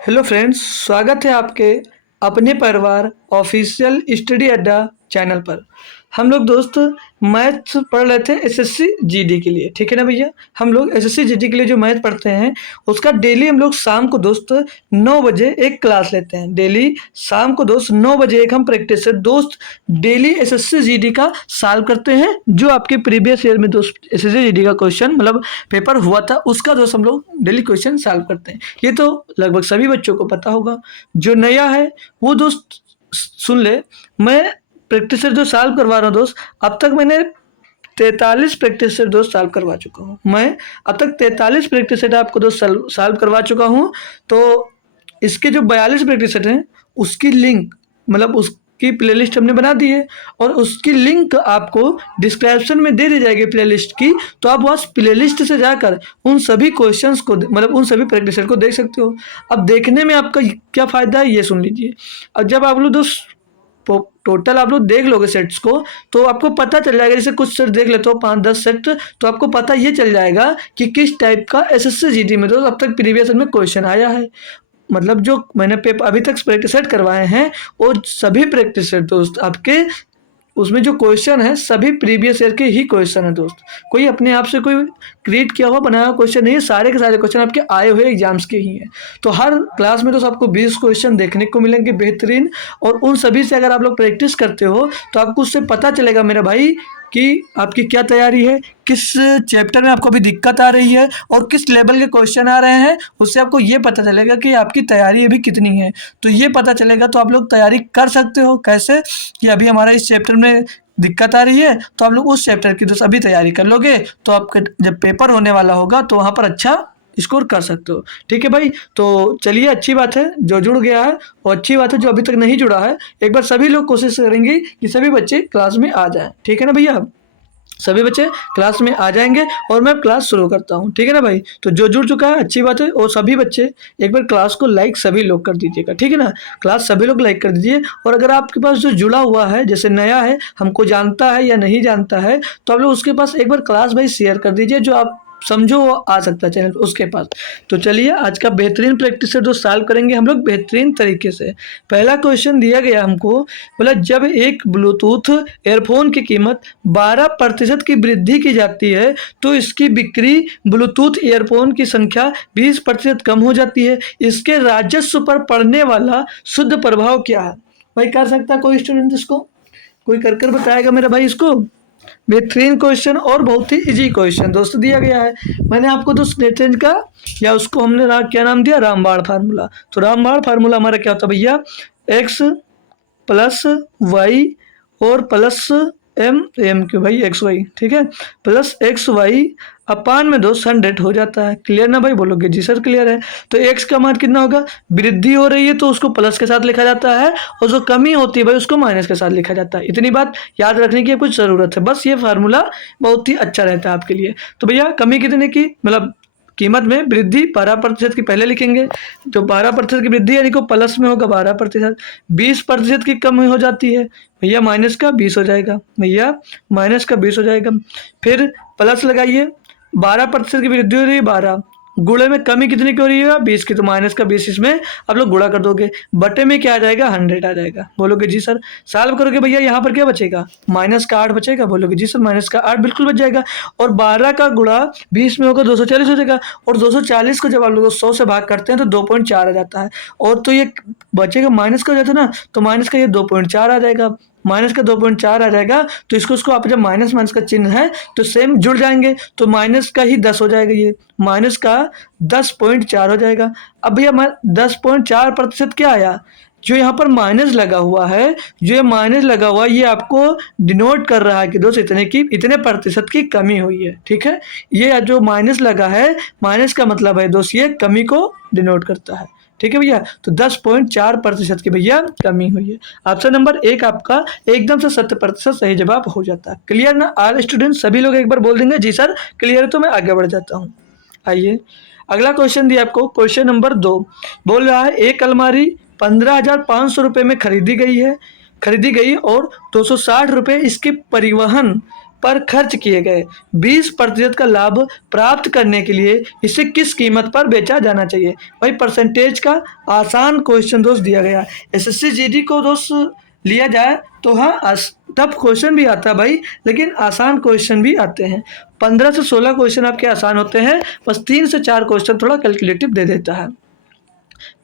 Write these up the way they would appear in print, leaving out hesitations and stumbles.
Hello friends, स्वागत है आपके अपने परिवार ऑफिशियल स्टडी अड्डा चैनल पर। हम लोग दोस्त मैथ्स पढ़ रहे थे एसएससी जीडी के लिए, ठीक है ना भैया। हम लोग एसएससी जीडी के लिए जो मैथ पढ़ते हैं उसका डेली हम लोग शाम को दोस्त 9 बजे एक क्लास लेते हैं। डेली शाम को दोस्त 9 बजे एक हम प्रैक्टिस से दोस्त डेली एसएससी जीडी का सॉल्व करते हैं। जो आपके प्रीवियस ईयर में दोस्त एसएससी जीडी का क्वेश्चन मतलब पेपर हुआ था उसका दोस्त हम लोग डेली क्वेश्चन सॉल्व करते हैं। ये तो लगभग सभी बच्चों को पता होगा। जो नया है वो दोस्त सुन ले। मैं प्रैक्टिस सेट जो सॉल्व करवा रहा हूँ दोस्त, अब तक मैंने 43 प्रैक्टिस सेट दोस्त सॉल्व करवा चुका हूँ। मैं अब तक 43 प्रैक्टिस सेट आपको दोस्त सॉल्व करवा चुका हूँ। तो इसके जो 42 प्रैक्टिस सेट हैं उसकी लिंक मतलब उसकी प्लेलिस्ट हमने बना दी है और उसकी लिंक आपको डिस्क्रिप्शन में दे दी जाएगी प्लेलिस्ट की। तो आप वहाँ प्लेलिस्ट से जाकर उन सभी क्वेश्चंस को मतलब उन सभी प्रैक्टिस सेट को देख सकते हो। अब देखने में आपका क्या फ़ायदा है ये सुन लीजिए। अब जब आप लोग दोस्त टोटल आप लोग देख लोगे सेट्स को तो आपको पता चल जाएगा। जैसे कुछ सेट देख लेते हो 5-10 सेट, तो आपको पता ये चल जाएगा कि किस टाइप का एसएससी जीडी में तो अब तक प्रीवियस में क्वेश्चन आया है। मतलब जो मैंने पेपर अभी तक प्रैक्टिस सेट करवाए हैं और सभी प्रैक्टिस सेट दोस्त आपके उसमें जो क्वेश्चन है सभी प्रीवियस ईयर के ही क्वेश्चन है दोस्त। कोई अपने आप से कोई क्रिएट किया हुआ बनाया हुआ क्वेश्चन नहीं है, सारे के सारे क्वेश्चन आपके आए हुए एग्जाम्स के ही हैं। तो हर क्लास में तो आपको 20 क्वेश्चन देखने को मिलेंगे बेहतरीन, और उन सभी से अगर आप लोग प्रैक्टिस करते हो तो आपको उससे पता चलेगा मेरा भाई कि आपकी क्या तैयारी है, किस चैप्टर में आपको अभी दिक्कत आ रही है और किस लेवल के क्वेश्चन आ रहे हैं। उससे आपको ये पता चलेगा कि आपकी तैयारी अभी कितनी है। तो ये पता चलेगा तो आप लोग तैयारी कर सकते हो। कैसे कि अभी हमारा इस चैप्टर में दिक्कत आ रही है तो आप लोग उस चैप्टर की तो अभी तैयारी कर लोगे तो आपका जब पेपर होने वाला होगा तो वहाँ पर अच्छा स्कोर कर सकते हो। ठीक है भाई, तो चलिए अच्छी बात है जो जुड़ गया है और अच्छी बात है जो अभी तक नहीं जुड़ा है। एक बार सभी लोग कोशिश करेंगे कि सभी बच्चे क्लास में आ जाएं, ठीक है ना भैया। सभी बच्चे क्लास में आ जाएंगे और मैं क्लास शुरू करता हूँ, ठीक है ना भाई। तो जो जुड़ चुका है अच्छी बात है, और सभी बच्चे एक बार क्लास को लाइक सभी लोग कर दीजिएगा, ठीक है ना। क्लास सभी लोग लाइक कर दीजिए। और अगर आपके पास जो जुड़ा हुआ है जैसे नया है हमको जानता है या नहीं जानता है तो आप लोग उसके पास एक बार क्लास भाई शेयर कर दीजिए, जो आप समझो वो आ सकता है चैनल उसके पास। तो चलिए आज का बेहतरीन प्रैक्टिस है जो सॉल्व करेंगे हम लोग बेहतरीन तरीके से। पहला क्वेश्चन दिया गया हमको, बोला जब एक ब्लूटूथ एयरफोन की कीमत 12% की वृद्धि की जाती है तो इसकी बिक्री ब्लूटूथ ईयरफोन की संख्या 20% कम हो जाती है। इसके राजस्व पर पड़ने वाला शुद्ध प्रभाव क्या है। भाई कर सकता है कोई स्टूडेंट इसको, कोई कर कर बताएगा मेरा भाई इसको। बेहतरीन क्वेश्चन और बहुत ही इजी क्वेश्चन दोस्त दिया गया है। मैंने आपको दोस्त न्यूटन का या उसको हमने क्या नाम दिया, रामबाण फार्मूला। तो रामबाण फार्मूला हमारा क्या होता है भैया, एक्स प्लस वाई और प्लस एम एम क्यू भाई एक्स वाई, ठीक है, प्लस एक्स वाई अपान में दोस्त 100 हो जाता है। क्लियर ना भाई, बोलोगे जी सर क्लियर है। तो एक्स का मान कितना होगा, वृद्धि हो रही है तो उसको प्लस के साथ लिखा जाता है और जो कमी होती है भाई उसको माइनस के साथ लिखा जाता है। इतनी बात याद रखने की कुछ ज़रूरत है, बस ये फार्मूला बहुत ही अच्छा रहता है आपके लिए। तो भैया कमी कितने की मतलब कीमत में वृद्धि 12% की पहले लिखेंगे। तो 12% की वृद्धि यानी को प्लस में होगा 12%। 20% की कमी हो जाती है भैया माइनस का 20 हो जाएगा, भैया माइनस का 20 हो जाएगा। फिर प्लस लगाइए, 12% की वृद्धि हो रही है 12, गुणे में कमी कितनी की हो रही है 20 की, तो माइनस का 20 इसमें आप लोग गुणा कर दोगे, बटे में क्या आ जाएगा 100 आ जाएगा। बोलोगे जी सर। सॉल्व करोगे भैया यहाँ पर क्या बचेगा, माइनस का 8 बचेगा। बोलोगे जी सर माइनस का 8 बिल्कुल बच जाएगा। और 12 का गुणा 20 में होगा 240 हो जाएगा, और 240 को जब आप लोग 100 से भाग करते हैं तो 2.4 आ जाता है। और तो ये बचेगा माइनस का हो जाता है ना, तो माइनस का ये 2.4 आ जाएगा, माइनस का 2.4 आ जाएगा। तो इसको आप जब माइनस माइनस का चिन्ह है तो सेम जुड़ जाएंगे, तो माइनस का ही 10 हो जाएगा, ये माइनस का 10.4 हो जाएगा। अब भैया 10.4% क्या आया, जो यहाँ पर माइनस लगा हुआ है, जो ये माइनस लगा हुआ है ये आपको डिनोट कर रहा है कि दोस्त इतने प्रतिशत की कमी हुई है, ठीक है। ये जो माइनस लगा है, माइनस का मतलब है दोस्त ये कमी को डिनोट करता है, ठीक है भैया। तो 10.4% की भैया कमी हुई है। ऑप्शन नंबर 1 आपका एकदम से 70% सही जवाब हो जाता है। क्लियर ना ऑल स्टूडेंट, सभी लोग एक बार बोल देंगे जी सर क्लियर है, तो मैं आगे बढ़ जाता हूँ। आइए अगला क्वेश्चन दिया आपको, क्वेश्चन नंबर 2 बोल रहा है एक अलमारी 15,500 रुपये में खरीदी गई और 260 रुपये इसके परिवहन पर खर्च किए गए 20% का लाभ प्राप्त करने के लिए इसे किस कीमत पर बेचा जाना चाहिए। भाई परसेंटेज का आसान क्वेश्चन दोस्त दिया गया। एसएससी जीडी को दोस्त लिया जाए तो हाँ टफ क्वेश्चन भी आता है भाई, लेकिन आसान क्वेश्चन भी आते हैं। 15 से 16 क्वेश्चन आपके आसान होते हैं, बस 3 से 4 क्वेश्चन थोड़ा कैलकुलेटिव दे देता है।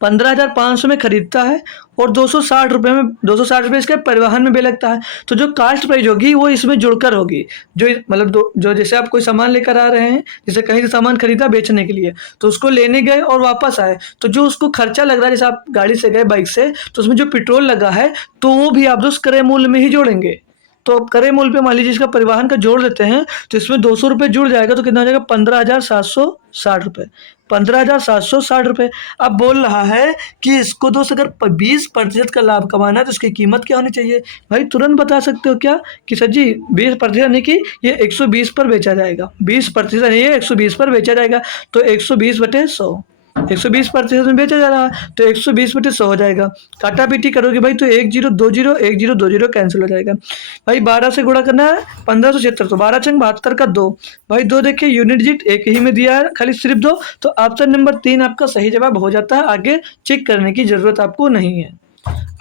15,500 में खरीदता है और 260 रुपये में 260 रुपये इसके परिवहन में भी लगता है। तो जो कास्ट प्राइस होगी वो इसमें जुड़कर होगी। जो मतलब जो जैसे आप कोई सामान लेकर आ रहे हैं, जैसे कहीं से सामान खरीदा बेचने के लिए, तो उसको लेने गए और वापस आए, तो जो उसको खर्चा लग रहा है, जैसे आप गाड़ी से गए बाइक से, तो उसमें जो पेट्रोल लगा है तो वो भी आप दोस्त क्रय मूल्य में ही जोड़ेंगे। तो क्रय मूल्य पे मान लीजिए इसका परिवहन का जोड़ देते हैं, तो इसमें 200 रुपये जुड़ जाएगा, तो कितना हो जाएगा 15,760 रुपये। 15,760 रुपये। अब बोल रहा है कि इसको दोस्त अगर 20% का लाभ कमाना है तो इसकी कीमत क्या होनी चाहिए। भाई तुरंत बता सकते हो क्या कि सर जी 20% नहीं कि ये 120 पर बेचा जाएगा, 20% नहीं है 120 पर बेचा जाएगा, तो 120/100, 120% में बेचा जा रहा है तो 120/100 हो जाएगा। काटा पीटी करोगे भाई तो 1020 1020 कैंसिल हो जाएगा। भाई 12 से गुणा करना है 1576, तो 12 छंग 72 का 2। भाई 2 देखिए यूनिट डिजिट एक ही में दिया है, खाली सिर्फ 2, तो ऑप्शन नंबर 3 आपका सही जवाब हो जाता है। आगे चेक करने की जरूरत आपको नहीं है।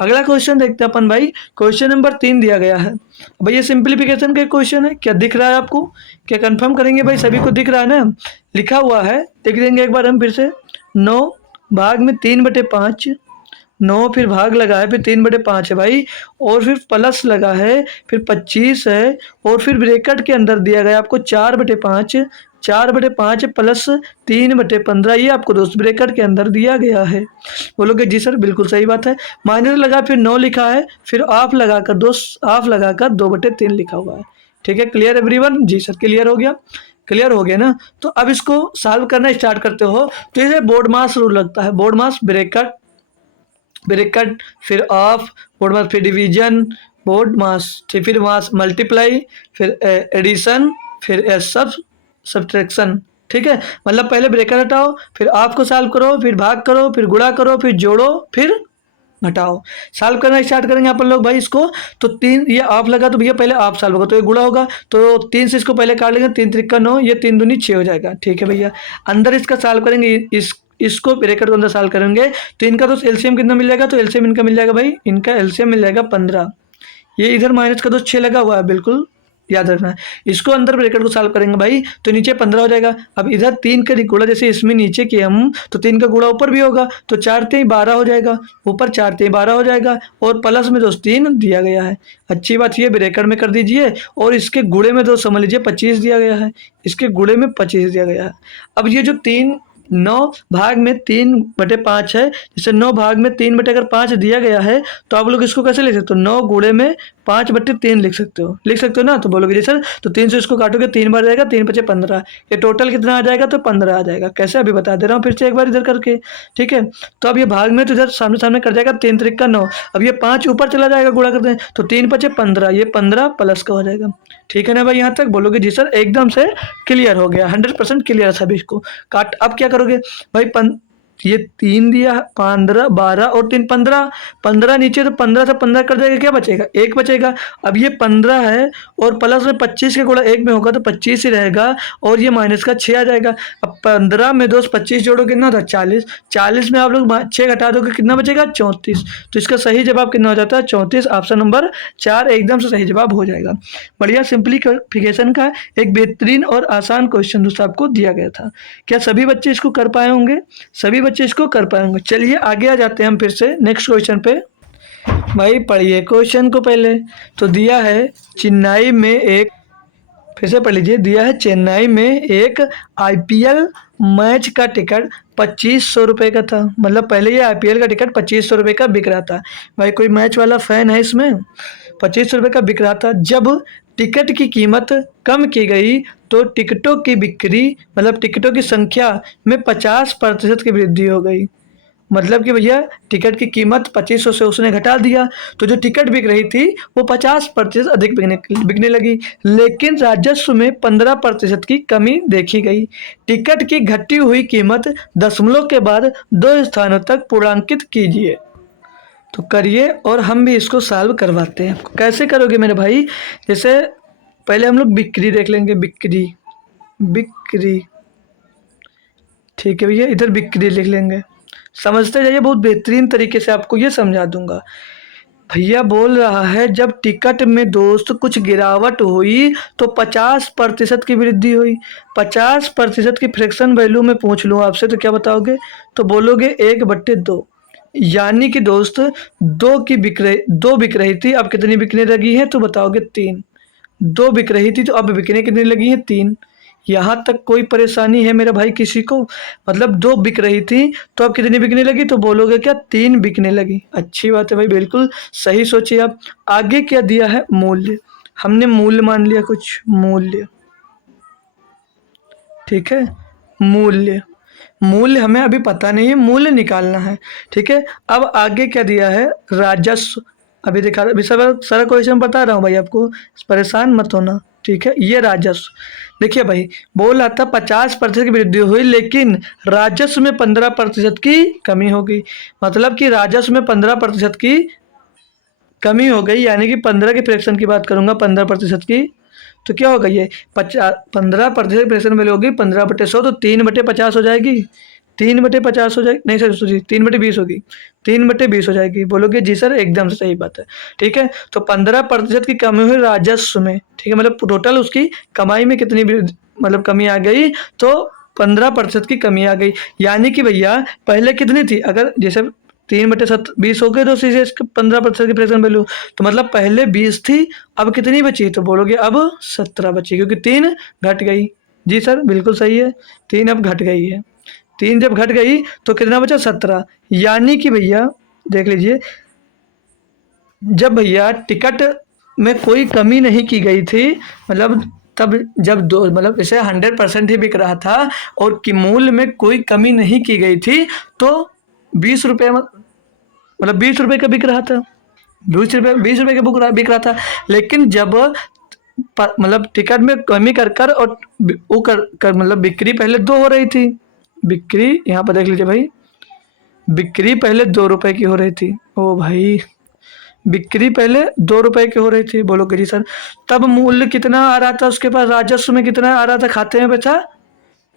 अगला क्वेश्चन देखते हैं अपन भाई। क्वेश्चन नंबर 3 दिया गया है भाई, ये सिंप्लीफिकेशन का क्वेश्चन है। क्या दिख रहा है आपको? क्या कंफर्म करेंगे भाई? सभी को दिख रहा है ना? लिखा हुआ है, देख देंगे एक बार हम फिर से। 9 भाग में 3/5, 9 फिर भाग लगा है, फिर 3/5 है भाई, और फिर प्लस लगा है, फिर 25 है, और फिर ब्रैकेट के अंदर दिया गया आपको 4/5, 4/5 प्लस 3/15, ये आपको दोस्त ब्रैकेट के अंदर दिया गया है। बोलोगे जी सर बिल्कुल सही बात है। माइनस लगा, फिर 9 लिखा है, फिर ऑफ लगाकर दोस्त ऑफ लगाकर 2/3 लिखा हुआ है। ठीक है, क्लियर एवरीवन? जी सर क्लियर हो गया। क्लियर हो गया ना? तो अब इसको सॉल्व करना स्टार्ट करते हो तो इसे बोर्ड मास रूल लगता है। बोर्ड मास ब्रैकेट ब्रैकेट फिर ऑफ, बोर्ड मास फिर डिवीजन, बोर्ड मास फिर मास मल्टीप्लाई, फिर एडिशन, फिर सब्ट्रैक्शन। ठीक है, मतलब पहले ब्रैकेट हटाओ, फिर ऑफ को सॉल्व करो, फिर भाग करो, फिर गुणा करो, फिर जोड़ो, फिर घटाओ। सॉल्व करना स्टार्ट करेंगे अपन लोग भाई इसको। तो 3 ये ऑफ लगा तो भैया पहले ऑफ सॉल्व होगा, तो ये गुणा होगा, तो 3 से इसको पहले काट लेंगे, 3 त्रिक 9, ये 3 दूनी 6 हो जाएगा। ठीक है भैया, अंदर इसका सॉल्व करेंगे, इसको ब्रैकेट को अंदर सॉल्व करेंगे तो इनका तो एलसीएम कितना मिल जाएगा, तो एलसीएम इनका मिल जाएगा भाई, इनका एलसीएम मिल जाएगा 15। ये इधर माइनस का तो 6 लगा हुआ है, बिल्कुल याद रखना है। इसको अंदर ब्रैकेट को सॉल्व करेंगे भाई तो नीचे 15 हो जाएगा। अब इधर 3 का गुणा जैसे इसमें नीचे किए हम, तो 3 का गुणा ऊपर भी होगा, तो 4 3 12 हो जाएगा, ऊपर 4 3 12 हो जाएगा, और प्लस में दोस्त 3 दिया गया है। अच्छी बात ये ब्रैकेट में कर दीजिए, और इसके गुणे में दोस्त समझ लीजिए 25 दिया गया है, इसके गुणे में 25 दिया गया है। अब ये जो 9 भाग में 3/5 है, जैसे 9 भाग में 3/5 दिया गया है, तो आप लोग इसको कैसे लिख सकते हो? 9 गुणे में 5/3 लिख सकते हो, ना? तो बोलोगे जी सर, तो 3 से इसको काटोगे 3 बार जाएगा, 3 5 15, ये टोटल कितना आ जाएगा? तो 15 आ जाएगा। कैसे अभी बता दे रहा हूँ फिर से एक बार इधर करके। ठीक है, तो अब ये भाग में तो इधर सामने सामने कर जाएगा, 3 त्रिक 9, अब ये 5 ऊपर चला जाएगा, गुणा करते हैं, तो 3 5 15, ये 15 प्लस का हो जाएगा। ठीक है ना भाई? यहाँ तक बोलोगे जी सर एकदम से क्लियर हो गया, 100% क्लियर है सभी को। काट अब क्या करोगे भाई? ये 3 दिया, 15 12 और 3 15, 15 नीचे, तो 15 से 15 कर जाएगा, क्या बचेगा? 1 बचेगा। अब ये 15 है और प्लस में 25 के गुणा 1 में होगा तो 25 ही रहेगा, और ये माइनस का 6 आ जाएगा। अब 15 में दोस्त 25 जोड़ो कितना था? 40, 40 में आप लोग 6 घटा दोगे, कितना बचेगा? 34। तो इसका सही जवाब कितना हो जाता है? 34। ऑप्शन नंबर 4 एकदम से सही जवाब हो जाएगा। बढ़िया सिंप्लीफिकेशन का एक बेहतरीन और आसान क्वेश्चन दोस्तों आपको दिया गया था। क्या सभी बच्चे इसको कर पाए होंगे? सभी बच्चे इसको कर पाएंगे। चलिए आगे आ जाते हैं हम फिर से नेक्स्ट क्वेश्चन पे। भाई पढ़िए क्वेश्चन को पहले। तो दिया है चेन्नई में एक, फिर से पढ़ लीजिए, दिया है चेन्नई में एक आईपीएल मैच का टिकट 2500 रुपये का था। मतलब पहले ये आईपीएल का टिकट 2500 रुपये का बिक रहा था। भाई कोई मैच वाला फैन है इसमें? 2500 रुपये का बिक रहा था। जब टिकट की कीमत कम की गई तो टिकटों की बिक्री, मतलब टिकटों की संख्या में 50% की वृद्धि हो गई। मतलब कि भैया टिकट की कीमत 2500 से उसने घटा दिया, तो जो टिकट बिक रही थी वो 50% अधिक बिकने लगी, लेकिन राजस्व में 15% की कमी देखी गई। टिकट की घटी हुई कीमत दशमलव के बाद 2 स्थानों तक पूर्णांकित कीजिए। तो करिए और हम भी इसको सॉल्व करवाते हैं। कैसे करोगे मेरे भाई? जैसे पहले हम लोग बिक्री देख लेंगे, बिक्री, बिक्री, ठीक है भैया, इधर बिक्री लिख लेंगे। समझते जाइए, बहुत बेहतरीन तरीके से आपको ये समझा दूंगा। भैया बोल रहा है जब टिकट में दोस्त कुछ गिरावट हुई तो 50% की वृद्धि हुई। 50% की फ्रैक्शन वैल्यू में पूछ लूँ आपसे तो क्या बताओगे? तो बोलोगे 1/2। यानी कि दोस्त दो बिक रही थी, अब कितनी बिकने लगी है? तो बताओगे 3। दो बिक रही थी तो अब बिकने कितनी लगी है? 3। यहाँ तक कोई परेशानी है मेरा भाई किसी को? मतलब दो बिक रही थी तो अब कितनी बिकने लगी? तो बोलोगे क्या? 3 बिकने लगी। अच्छी बात है भाई, बिल्कुल सही सोचिए आप। आगे क्या दिया है? मूल्य। हमने मूल्य मान लिया, कुछ मूल्य, ठीक है। मूल्य, मूल्य हमें अभी पता नहीं है, मूल्य निकालना है, ठीक है। अब आगे क्या दिया है? राजस्व। अभी दिखा, अभी सब सारा क्वेश्चन बता रहा हूँ भाई आपको, परेशान मत होना, ठीक है। ये राजस्व देखिए भाई, बोल रहा था 50% की वृद्धि हुई लेकिन राजस्व में 15% की कमी हो गई। मतलब कि राजस्व में 15% की कमी हो गई, यानी कि 15 के फ्रैक्शन की बात करूंगा, 15% की, तो क्या होगा ये? 15% फ्रैक्शन वैल्यू होगी 15/100, तो 3/50 हो जाएगी। 3/50 हो जाएगी, नहीं सर सॉरी, 3/20 होगी। 3/20 हो जाएगी। बोलोगे जी सर एकदम से सही बात है, ठीक है। तो 15% की कमी हुई राजस्व में, ठीक है, मतलब टोटल उसकी कमाई में कितनी मतलब कमी आ गई? तो 15% की कमी आ गई। यानी कि भैया पहले कितनी थी? अगर जैसे 3/20 हो गए तो सीधे 15% की फ्रैक्शन वैल्यू, तो मतलब पहले 20 थी, अब कितनी बची? तो बोलोगे अब 17 बची, क्योंकि 3 घट गई। जी सर बिल्कुल सही है, 3 अब घट गई है। 3 जब घट गई तो कितना बचा? 17। यानी कि भैया देख लीजिए, जब भैया टिकट में कोई कमी नहीं की गई थी, मतलब तब जब दो मतलब इसे 100% ही बिक रहा था और कि मूल्य में कोई कमी नहीं की गई थी, तो 20 रुपये मतलब 20 रुपये का बिक रहा था। 20 रुपये का बिक रहा था। लेकिन जब मतलब टिकट में कमी कर कर और वो कर मतलब बिक्री पहले 2 हो रही थी। बिक्री यहाँ पर देख लीजिए भाई, बिक्री पहले 2 रुपए की हो रही थी। ओ भाई, बिक्री पहले 2 रुपए की हो रही थी। बोलोगे जी सर, तब मूल्य कितना आ रहा था उसके पास? राजस्व में कितना आ रहा था? खाते में बचा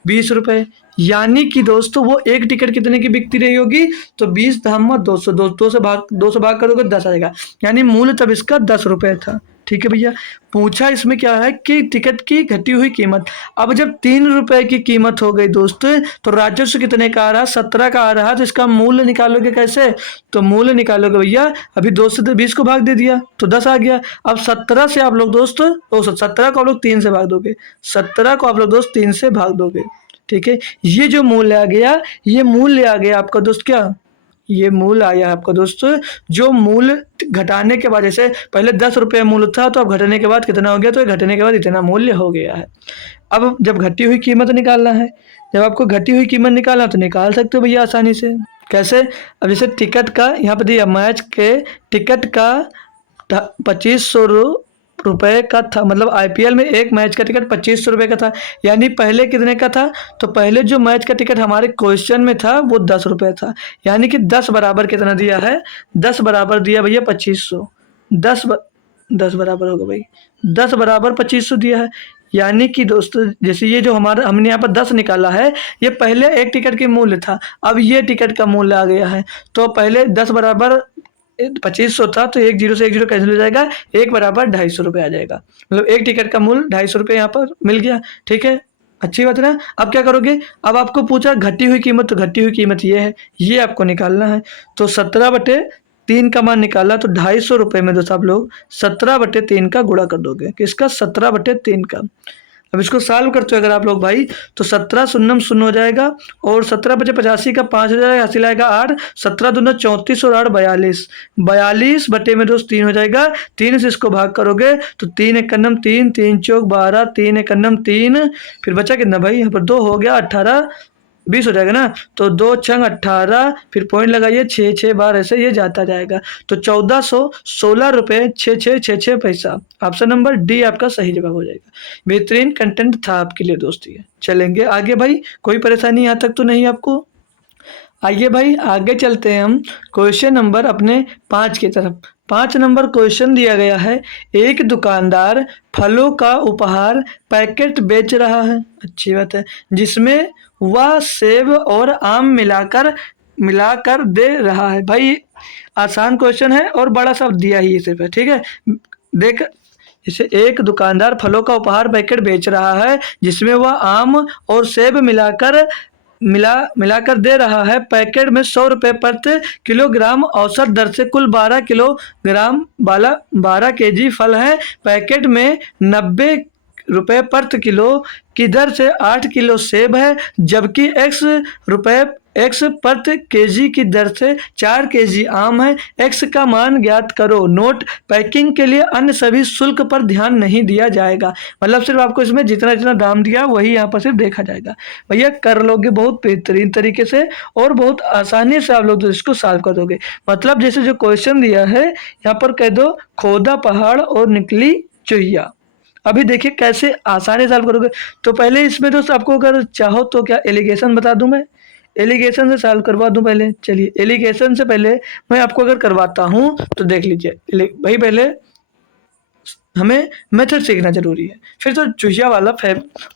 20 रुपए। यानी कि दोस्तों वो एक टिकट कितने की बिकती रही होगी? तो 20 धामा 200, 200 से भाग करोगे 10 आ जाएगा। यानी मूल्य तब इसका 10 रुपए था, ठीक है भैया। पूछा इसमें क्या है कि टिकट की घटी हुई कीमत। अब जब 3 रुपए की कीमत हो गई दोस्त, तो राजस्व कितने का आ रहा? 17 का आ रहा। तो इसका मूल्य निकालोगे कैसे? तो मूल्य निकालोगे भैया, अभी 2 से 20 को भाग दे दिया तो 10 आ गया। अब 17 से आप लोग दोस्त, 17 को आप लोग 3 से भाग दोगे, 17 को आप लोग दोस्त 3 से भाग दोगे, ठीक है। ये जो मूल्य आ गया, ये मूल्य आ गया आपका दोस्त क्या? ये मूल्य आया आपका दोस्त, जो मूल्य घटाने के बाद, जैसे पहले 10 रुपये मूल्य था तो अब घटने के बाद कितना हो गया? तो घटने के बाद इतना मूल्य हो गया है। अब जब घटी हुई कीमत निकालना है, जब आपको घटी हुई कीमत निकालना तो निकाल सकते हो भैया आसानी से। कैसे? अब जैसे टिकट का यहाँ पे दिया, मैच के टिकट का 2500 रुपए का था, मतलब आईपीएल में एक मैच का टिकट 2500 रुपए का था। यानी पहले कितने का था? तो पहले जो मैच का टिकट हमारे क्वेश्चन में था वो 10 रुपए था। यानी कि 10 बराबर कितना दिया है? 10 बराबर दिया भैया 2500। 10 बराबर होगा भाई, 10 बराबर 2500 दिया है। यानी कि दोस्तों जैसे ये जो हमारा हमने यहाँ पर 10 निकाला है, ये पहले एक टिकट के मूल्य था, अब ये टिकट का मूल्य आ गया है। तो पहले 10 बराबर 2500 था, तो एक जीरो से एक जीरो कैंसिल हो जाएगा, एक बराबर 250 रुपये आ जाएगा। मतलब एक टिकट का मूल्य 250 रुपये यहाँ पर मिल गया, ठीक है। अच्छी बात है ना? अब क्या करोगे? अब आपको पूछा घटी हुई कीमत, तो घटी हुई कीमत ये है, ये आपको निकालना है। तो 17/3 का मान निकाला, तो 250 रुपये में दोस्त आप लोग 17/3 का गुणा कर दोगे, किसका? 17/3 का। अब इसको सॉल्व करते हो अगर आप लोग भाई, तो 17 शून्यम शून्य हो जाएगा, और 17/85 का 5 हो जाएगा, हासिल आएगा 8, 17 दूना 34 और 8 42, 42 बटे में दोस्त 3 हो जाएगा। 3 से इसको भाग करोगे तो 3 एक कन्नम 3, 3 चौक 12, 3 एक कन्नम 3, फिर बचा कितना भाई? यहाँ पर 2 हो गया, 18 20 हो जाएगा ना। तो 2 छंग 18, फिर पॉइंट लगाइए, 6 6 बार ऐसे ये जाता जाएगा। तो 1416 रुपये 6666 पैसा। ऑप्शन नंबर डी आपका सही जवाब हो जाएगा। बेहतरीन कंटेंट था आपके लिए दोस्त ये। चलेंगे आगे भाई, कोई परेशानी यहाँ तक तो नहीं आपको? आइए भाई आगे चलते हैं हम क्वेश्चन नंबर अपने 5 की तरफ। 5 नंबर क्वेश्चन दिया गया है, एक दुकानदार फलों का उपहार पैकेट बेच रहा है, अच्छी बात है, जिसमें वह सेब और आम मिलाकर मिलाकर दे रहा है। भाई आसान क्वेश्चन है और बड़ा सा दिया ही इसे पे, ठीक है। देख, इसे एक दुकानदार फलों का उपहार पैकेट बेच रहा है जिसमें वह आम और सेब मिलाकर दे रहा है। पैकेट में 100 रुपये प्रति किलोग्राम औसत दर से कुल 12 किलोग्राम 12 केजी फल है। पैकेट में 90 रुपये प्रति किलो की दर से 8 किलो सेब है, जबकि एक्स प्रति केजी की दर से 4 केजी आम है। एक्स का मान ज्ञात करो। नोट, पैकिंग के लिए अन्य सभी शुल्क पर ध्यान नहीं दिया जाएगा। मतलब सिर्फ आपको इसमें जितना जितना दाम दिया वही यहाँ पर सिर्फ देखा जाएगा। भैया कर लोगे बहुत बेहतरीन तरीके से और बहुत आसानी से आप लोग इसको सॉल्व कर दोगे। मतलब जैसे जो क्वेश्चन दिया है यहाँ पर कह दो, खोदा पहाड़ और निकली चुहिया। अभी देखिए कैसे आसानी से सॉल्व करोगे। तो पहले इसमें दोस्त आपको अगर चाहो तो क्या एलिगेशन बता दूं मैं, एलिगेशन से सॉल्व करवा दूं पहले। चलिए एलिगेशन से पहले मैं आपको अगर करवाता हूं तो देख लीजिए भाई, पहले हमें मेथड सीखना जरूरी है, फिर तो चूहिया वाला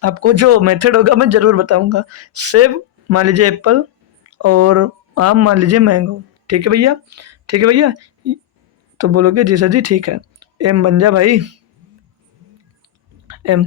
आपको जो मेथड होगा मैं जरूर बताऊंगा। सेब मान लीजिए एप्पल और आम मान लीजिए मैंगो, ठीक है भैया, ठीक है भैया। तो बोलोगे जी सर जी ठीक है, एम बन जा भाई, एम।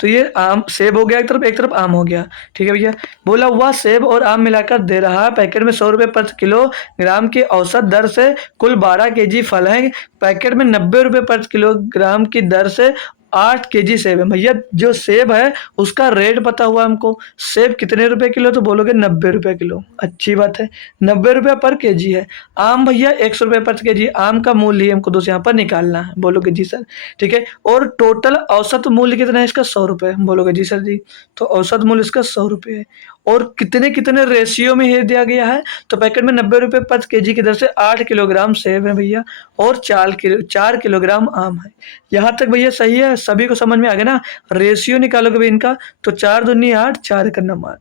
तो ये आम सेब हो गया एक तरफ आम हो गया, ठीक है भैया। बोला हुआ सेब और आम मिलाकर दे रहा है, पैकेट में 100 रुपये प्रति किलोग्राम की औसत दर से कुल 12 केजी फल है। पैकेट में 90 रुपये प्रति किलोग्राम की दर से 8 केजी सेब है। भैया जो सेब है उसका रेट पता हुआ हमको, सेब कितने रुपए किलो, तो बोलोगे 90 रुपये किलो, अच्छी बात है, 90 रुपये पर केजी है। आम भैया 100 रुपये प्रति केजी, आम का मूल्य हमको दोस्त यहाँ पर निकालना है, बोलोगे जी सर, ठीक है। और टोटल औसत मूल्य कितना है इसका, 100 रुपये, बोलोगे जी सर जी। तो औसत मूल्य इसका 100 रुपये है। और कितने कितने रेशियो में ये दिया गया है, तो पैकेट में 90 रुपये प्रति केजी की दर से 8 किलोग्राम सेब है भैया, और 4 किलोग्राम आम है। यहाँ तक भैया सही है, सभी को समझ में आ गया ना। रेशियो निकालोगे भाई इनका, तो 4 दूनी 8, 4 का नंबर,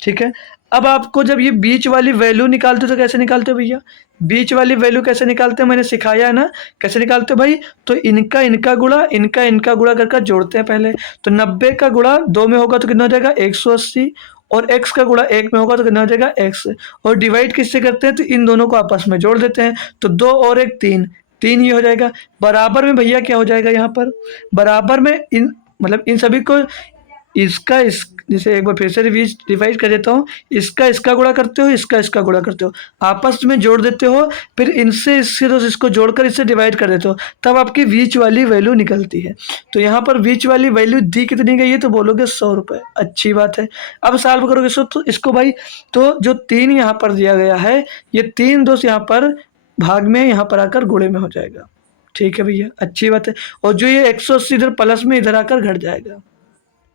ठीक है। अब आपको जब ये बीच वाली वैल्यू निकालते हो तो कैसे निकालते हो भैया, बीच वाली वैल्यू कैसे निकालते हैं मैंने सिखाया है ना, कैसे निकालते हो भाई। तो इनका गुणा इनका गुणा करके जोड़ते हैं पहले। तो 90 का गुणा 2 में होगा तो कितना हो जाएगा 180, और x का गुणा 1 में होगा तो कितना हो जाएगा x, और डिवाइड किससे करते हैं, तो इन दोनों को आपस में जोड़ देते हैं। तो 2 और 1 3, 3 ये हो जाएगा। बराबर में भैया क्या हो जाएगा यहाँ पर, बराबर में इन मतलब इन सभी को इसका इस, जैसे एक बार फिर से रिवाइज कर देता हूँ, इसका गुणा करते हो, इसका गुणा करते हो, आपस में जोड़ देते हो, फिर इनसे इससे तो इसको जोड़कर इससे डिवाइड कर देते हो, तब आपकी बीच वाली वैल्यू निकलती है। तो यहाँ पर बीच वाली वैल्यू दी कितनी गई है, तो बोलोगे 100 रुपये, अच्छी बात है। अब सॉल्व करोगे तो इसको भाई, तो जो 3 यहाँ पर दिया गया है, ये 3 दोस्त यहाँ पर भाग में यहाँ पर आकर गुणे में हो जाएगा, ठीक है भैया, अच्छी बात है। और जो ये 180 इधर प्लस में इधर आकर घट जाएगा,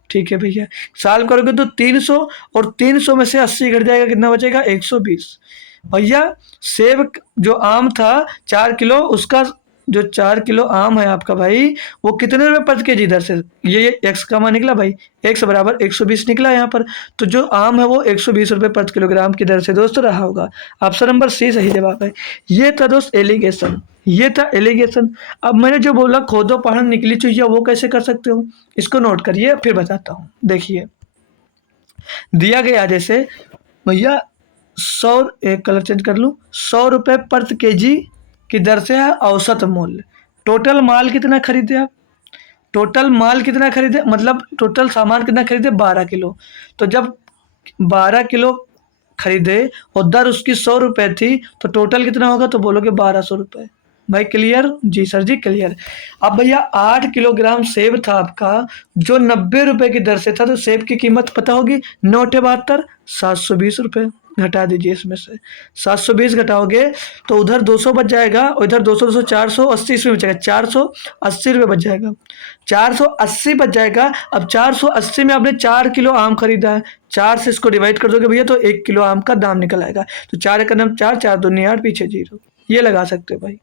ठीक है भैया। सॉल्व करोगे तो 300, और 300 में से 80 घट जाएगा, कितना बचेगा 120। भैया सेब जो आम था 4 किलो, उसका जो 4 किलो आम है आपका भाई, वो कितने रुपए प्रति केजी दर से, ये एक्स का मान निकला भाई, एक्स बराबर 120 निकला यहाँ पर। तो जो आम है वो 120 रुपये प्रति किलोग्राम की दर से दोस्त रहा होगा। ऑप्शन नंबर सी सही जवाब है। ये था दोस्त एलिगेशन, ये था एलिगेशन। अब मैंने जो बोला खोदो पहाड़ निकली चुहिया, वो कैसे कर सकते हो, इसको नोट करिए फिर बताता हूँ। देखिए दिया गया जैसे भैया 100, एक कलर चेंज कर लूँ, 100 रुपये प्रति केजी की दर से है औसत मूल्य। टोटल माल कितना खरीदे आप, टोटल माल कितना खरीदे, मतलब टोटल सामान कितना खरीदे 12 किलो। तो जब 12 किलो खरीदे और दर उसकी 100 रुपये थी, तो टोटल कितना होगा, तो बोलोगे 1200 रुपये। भाई क्लियर, जी सर जी क्लियर। अब भैया 8 किलोग्राम सेब था आपका, जो 90 रुपये की दर से था, तो सेब की कीमत पता होगी 9 720 रुपये। घटा दीजिए इसमें से 720 घटाओगे तो उधर 200 बच जाएगा, और इधर 200 200 480 इसमें बचेगा 480 रुपये बच जाएगा, 480 बच जाएगा। अब 480 में आपने 4 किलो आम खरीदा है, 4 से इसको डिवाइड कर दोगे भैया तो 1 किलो आम का दाम निकल आएगा। तो 4 का नाम 4, 4 दूनी 8, पीछे 0। ये लगा सकते हो भाई,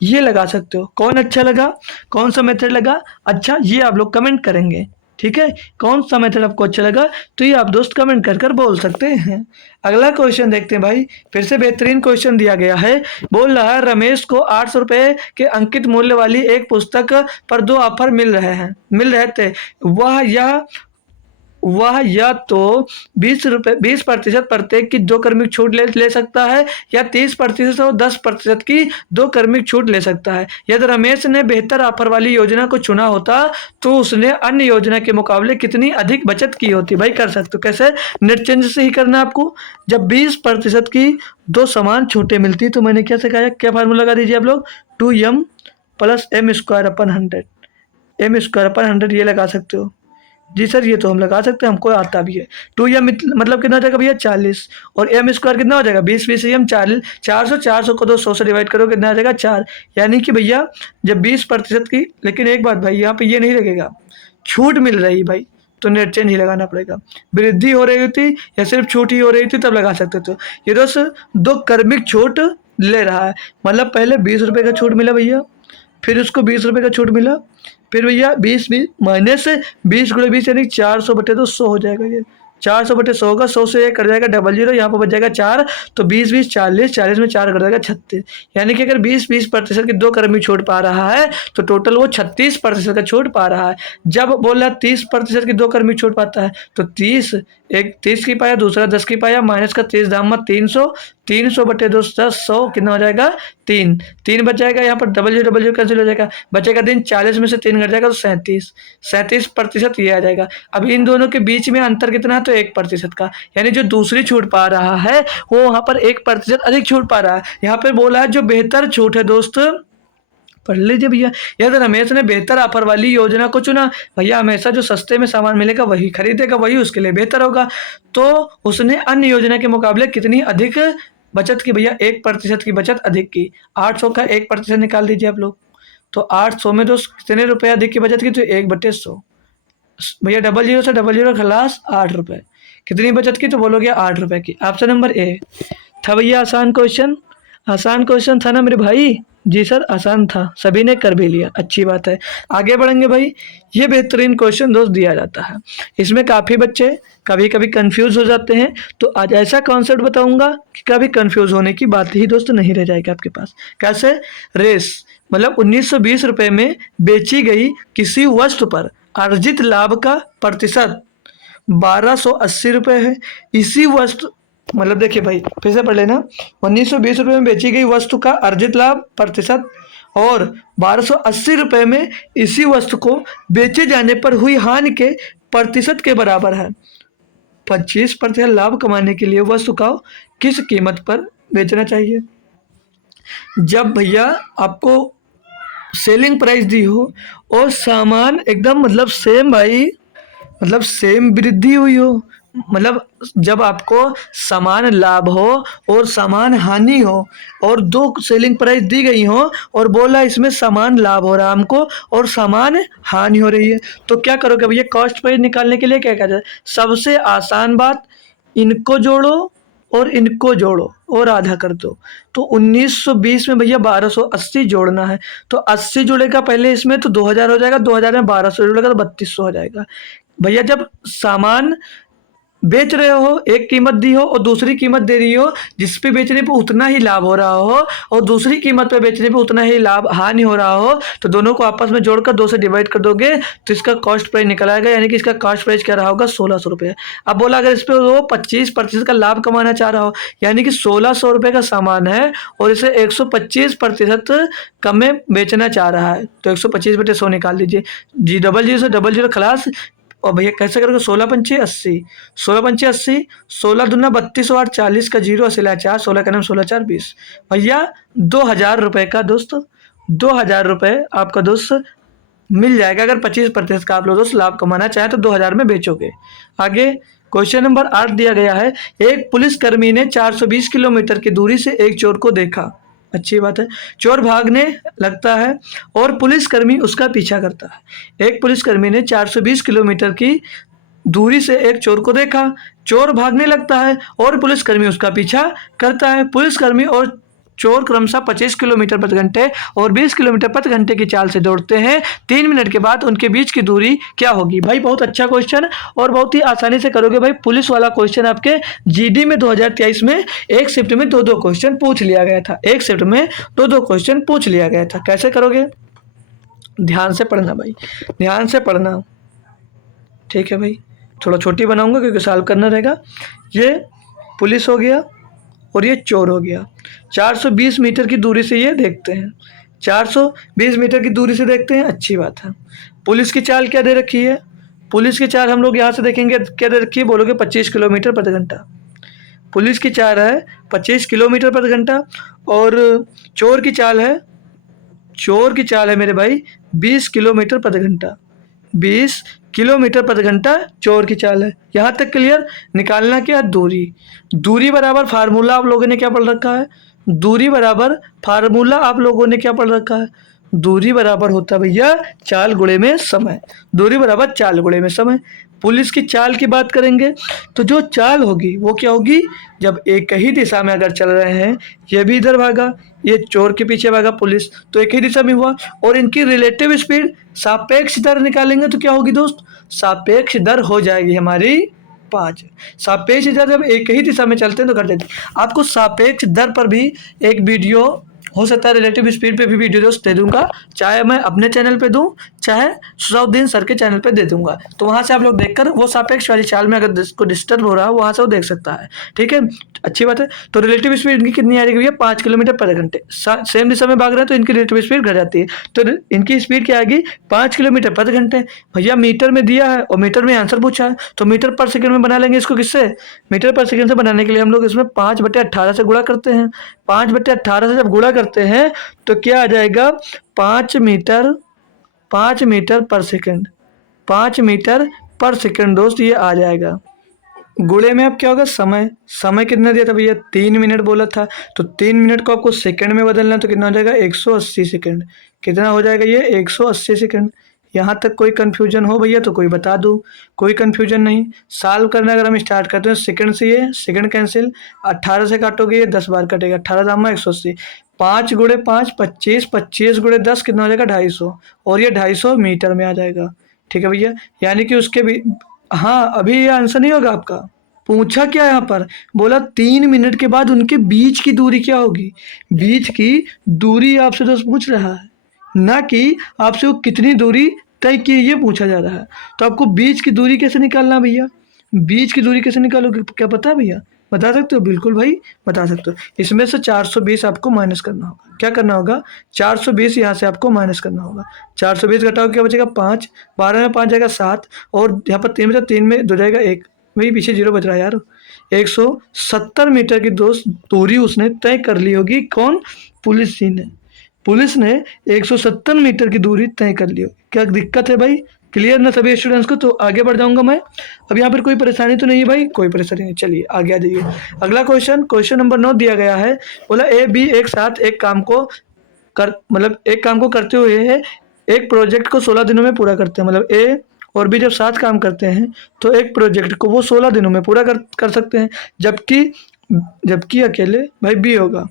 ये लगा सकते हो। कौन अच्छा लगा, कौन सा मेथड लगा अच्छा, ये आप लोग कमेंट करेंगे, ठीक है, कौन सा मेथड आपको अच्छा लगा, तो ये आप दोस्त कमेंट कर कर बोल सकते हैं। अगला क्वेश्चन देखते हैं भाई, फिर से बेहतरीन क्वेश्चन दिया गया है। बोल रहा है रमेश को 800 रुपये के अंकित मूल्य वाली एक पुस्तक पर 2 ऑफर मिल रहे थे। वह या तो 20% प्रत्येक की 2 क्रमिक छूट ले सकता है, या 30% और 10% की 2 क्रमिक छूट ले सकता है। यदि रमेश ने बेहतर ऑफर वाली योजना को चुना होता तो उसने अन्य योजना के मुकाबले कितनी अधिक बचत की होती। भाई कर सकते हो, कैसे, नेट चेंज से ही करना है आपको। जब 20% की 2 समान छूटें मिलती तो मैंने क्या सिखाया, क्या फार्मूला लगा दीजिए आप लोग, 2m + m² / 100 ये लगा सकते हो। जी सर, ये तो हम लगा सकते हैं, हमको आता भी है। 2m मतलब कितना हो जाएगा भैया 40, और m² कितना हो जाएगा 20 40, 400 को 200 से डिवाइड करो कितना आ जाएगा 4। यानी कि भैया जब 20% की, लेकिन एक बात भाई यहाँ पे ये नहीं लगेगा, छूट मिल रही भाई तो नेट चेंज ही लगाना पड़ेगा। वृद्धि हो रही थी या सिर्फ छूट ही हो रही थी तब लगा सकते थे। ये दोस्त 2 क्रमिक छूट ले रहा है, मतलब पहले 20 रुपये का छूट मिला भैया, फिर उसको 20 रुपये का छूट मिला, फिर भैया 20 माइनस 20 × 20 यानी 400/200 हो जाएगा। ये 400/100 होगा, 100 से 1 कट जाएगा, 00 यहाँ पर बच जाएगा 4, तो 20 40, 40 में 4 कट जाएगा 36। यानी कि अगर 20% की 2 क्रमिक छूट पा रहा है तो टोटल वो 36% का छूट पा रहा है। जब बोला 30% की 2 क्रमिक छूट पाता है तो 30, एक 30 की पाया, दूसरा 10 की पाया, माइनस का 30 दाम 300, 300/2 100 कितना हो जाएगा 3 बच जाएगा। यहाँ पर W कैंसिल हो जाएगा, बचेगा दिन, 40 में से 3 घट जाएगा तो 37% ये आ जाएगा। अब इन दोनों के बीच में अंतर कितना है, तो 1% का, यानी जो दूसरी छूट पा रहा है वो वहाँ पर 1% अधिक छूट पा रहा है। यहाँ पे बोला है जो बेहतर छूट है दोस्त, पढ़ लीजिए भैया। यदि रमेश ने बेहतर ऑफर वाली योजना को चुना, भैया हमेशा जो सस्ते में सामान मिलेगा वही खरीदेगा, वही उसके लिए बेहतर होगा। तो उसने अन्य योजना के मुकाबले कितनी अधिक बचत की, भैया 1% की बचत अधिक की। 800 का 1% निकाल दीजिए आप लोग, तो 800 में दोस्त कितने रुपये अधिक की बचत की, तो 1/100। भैया 00 से 00 खलास 8 रुपये, कितनी बचत की, तो बोलोगे 8 रुपये की। ऑप्शन नंबर ए था भैया आसान क्वेश्चन था ना मेरे भाई। जी सर आसान था, सभी ने कर भी लिया, अच्छी बात है। आगे बढ़ेंगे भाई, ये बेहतरीन क्वेश्चन दोस्त दिया जाता है, इसमें काफ़ी बच्चे कभी कभी कंफ्यूज हो जाते हैं, तो आज ऐसा कॉन्सेप्ट बताऊंगा कि कभी कंफ्यूज होने की बात ही दोस्त नहीं रह जाएगी आपके पास। कैसे, रेस मतलब 1920 रुपये में बेची गई किसी वस्तु पर अर्जित लाभ का प्रतिशत 1280 रुपये है। इसी वस्तु, मतलब देखिए भाई फिर से पढ़ लेना, 1920 रुपये में बेची गई वस्तु का अर्जित लाभ प्रतिशत और 1280 रुपये में इसी वस्तु को बेचे जाने पर हुई हानि के प्रतिशत के बराबर है। 25% लाभ कमाने के लिए वस्तु का किस कीमत पर बेचना चाहिए। जब भैया आपको सेलिंग प्राइस दी हो और सामान एकदम मतलब सेम भाई, मतलब सेम वृद्धि हुई हो, मतलब जब आपको समान लाभ हो और समान हानि हो और 2 सेलिंग प्राइस दी गई हो और बोला इसमें समान लाभ हो रहा है हमको और समान हानि हो रही है, तो क्या करोगे भैया, कॉस्ट प्राइस निकालने के लिए क्या कहते हैं, सबसे आसान बात, इनको जोड़ो और इनको जोड़ो और आधा कर दो। तो 1920 में भैया 1280 जोड़ना है, तो 80 जुड़ेगा पहले इसमें तो 2000 हो जाएगा, 2000 में 1200 जुड़ेगा तो 3200 हो जाएगा। भैया जब सामान बेच रहे हो, एक कीमत दी हो और दूसरी कीमत दे रही हो, जिस पे बेचने पे उतना ही लाभ हो रहा हो और दूसरी कीमत पे बेचने पे उतना ही लाभ हानि हो रहा हो, तो दोनों को आपस में जोड़कर 2 से डिवाइड कर दोगे तो इसका कॉस्ट प्राइस निकल आएगा, यानी कि इसका कॉस्ट प्राइस क्या रहा होगा 1600 रुपये। अब बोला अगर इस पर वो 25% का लाभ कमाना चाह रहा हो, यानी कि 1600 रुपये का सामान है और इसे 125% कम में बेचना चाह रहा है, तो 125/100 निकाल लीजिए। जी 00 से 00 खलास, और भैया कैसे करोगे, 16 पंचे 80, 16 पंचे 80, 16 दूना 32 और 40 का 0 सिला 4, 16 का नाम 16 4 20। भैया 2000 रुपये का दोस्त, 2000 रुपये आपका दोस्त मिल जाएगा अगर 25% का आप लोग दोस्त लाभ कमाना चाहें तो 2000 में बेचोगे। आगे क्वेश्चन नंबर 8 दिया गया है, एक पुलिसकर्मी ने 420 किलोमीटर की दूरी से एक चोर को देखा। अच्छी बात है, चोर भागने लगता है और पुलिसकर्मी उसका पीछा करता है। एक पुलिसकर्मी ने 420 किलोमीटर की दूरी से एक चोर को देखा, चोर भागने लगता है और पुलिसकर्मी उसका पीछा करता है। पुलिसकर्मी और चोर क्रमशः 25 किलोमीटर प्रति घंटे और 20 किलोमीटर प्रति घंटे की चाल से दौड़ते हैं। 3 मिनट के बाद उनके बीच की दूरी क्या होगी? भाई बहुत अच्छा क्वेश्चन और बहुत ही आसानी से करोगे भाई। पुलिस वाला क्वेश्चन आपके जीडी में 2023 में एक शिफ्ट में 2-2 क्वेश्चन पूछ लिया गया था। एक शिफ्ट में 2-2 क्वेश्चन पूछ लिया गया था। कैसे करोगे? ध्यान से पढ़ना भाई, ध्यान से पढ़ना। ठीक है भाई, थोड़ा छोटी बनाऊंगा क्योंकि सॉल्व करना रहेगा। ये पुलिस हो गया और ये चोर हो गया। 420 मीटर की दूरी से ये देखते हैं, 420 मीटर की दूरी से देखते हैं, अच्छी बात है। पुलिस की चाल क्या दे रखी है? पुलिस की चाल हम लोग यहाँ से देखेंगे क्या दे रखी है, बोलोगे 25 किलोमीटर प्रति घंटा। पुलिस की चाल है 25 किलोमीटर प्रति घंटा और चोर की चाल है मेरे भाई 20 किलोमीटर प्रति घंटा। 20 किलोमीटर प्रति घंटा चोर की चाल है। यहाँ तक क्लियर? निकालना क्या? दूरी बराबर फार्मूला आप लोगों ने क्या पढ़ रखा है? दूरी बराबर फार्मूला आप लोगों ने क्या पढ़ रखा है? दूरी बराबर होता है भैया चाल गुणे में समय। दूरी बराबर चाल गुणे में समय। पुलिस की चाल की बात करेंगे तो जो चाल होगी वो क्या होगी? जब एक ही दिशा में अगर चल रहे हैं, ये भी इधर भागा, ये चोर के पीछे भागा पुलिस, तो एक ही दिशा में हुआ। और इनकी रिलेटिव स्पीड, सापेक्ष दर निकालेंगे तो क्या होगी दोस्त? सापेक्ष दर हो जाएगी हमारी 5। सापेक्ष दर जब एक ही दिशा में चलते हैं तो घट जाती है। आपको सापेक्ष दर पर भी एक वीडियो हो सकता है, रिलेटिव स्पीड पे भी वीडियो दोस्त दे दूंगा, चाहे मैं अपने चैनल पे दूं चाहे सुजाउद्दीन सर के चैनल पे दे दूंगा। तो वहां से आप लोग देखकर वो सापेक्ष वाली चाल में अगर इसको डिस्टर्ब हो रहा है वहां से वो देख सकता है। ठीक है, अच्छी बात है। तो रिलेटिव स्पीड इनकी कितनी आ जाएगी भैया? 5 किलोमीटर प्रति घंटे। सेम दिशा में भाग रहे हैं तो इनकी रिलेटिव स्पीड घट जाती है। तो इनकी स्पीड क्या आएगी? 5 किलोमीटर प्रति घंटे। भैया मीटर में दिया है और मीटर में आंसर पूछा है तो मीटर पर सेकंड में बना लेंगे इसको। किससे? मीटर पर सेकंड से बनाने के लिए हम लोग इसमें 5/18 से गुणा करते हैं। 5/18 से जब गुणा करते हैं तो क्या आ जाएगा? 5 मीटर पर सेकंड। 5 मीटर पर सेकंड दोस्त ये आ जाएगा। गुणे में अब क्या होगा? समय कितना दिया था भैया? 3 मिनट बोला था, तो 3 मिनट को आपको सेकंड में बदलना है तो कितना हो जाएगा? 180 सेकंड। कितना हो जाएगा ये? 180 सेकंड। यहाँ तक कोई कन्फ्यूजन हो भैया तो कोई बता दो। कोई कन्फ्यूजन नहीं। सॉल्व करना अगर हम स्टार्ट करते हैं सेकंड से, ये सेकंड कैंसिल, 18 से काटोगे ये 10 बार कटेगा, 18 दामा 180, 5 गुणे 5 25, 25 गुणे 10 कितना हो जाएगा? 250 और ये 250 मीटर में आ जाएगा। ठीक है भैया, यानी कि उसके भी हाँ, अभी ये आंसर नहीं होगा आपका। पूछा क्या यहाँ पर? बोला 3 मिनट के बाद उनके बीच की दूरी क्या होगी? बीच की दूरी आपसे दोस्त पूछ रहा है, ना कि आपसे वो कितनी दूरी तय की ये पूछा जा रहा है। तो आपको बीच की दूरी कैसे निकालना भैया? बीच की दूरी कैसे निकालोगे? क्या पता है भैया? बता सकते हो? बिल्कुल भाई बता सकते हो। इसमें से 420 आपको माइनस करना होगा। क्या करना होगा? 420 यहाँ से आपको माइनस करना होगा। 420 घटाओ क्या बचेगा? 5। 12 में 5 जाएगा 7 और यहाँ पर 3 में 3 में 2 जाएगा 1। वही पीछे 0 बच रहा है यार। 170 मीटर की दोस्त दूरी उसने तय कर ली होगी। कौन? पुलिस जी ने। पुलिस ने 170 मीटर की दूरी तय कर ली होगी। क्या दिक्कत है भाई? क्लियर ना सभी स्टूडेंट्स को? तो आगे बढ़ जाऊंगा मैं। अब यहाँ पर कोई परेशानी तो नहीं है भाई? कोई परेशानी नहीं। चलिए आगे आ जाइए। अगला क्वेश्चन नंबर 9 दिया गया है। बोला ए बी एक साथ एक काम को करते हुए है, एक प्रोजेक्ट को 16 दिनों में पूरा करते हैं। मतलब ए और बी जब साथ काम करते हैं तो एक प्रोजेक्ट को वो 16 दिनों में पूरा कर सकते हैं, जबकि अकेले भाई बी होगा।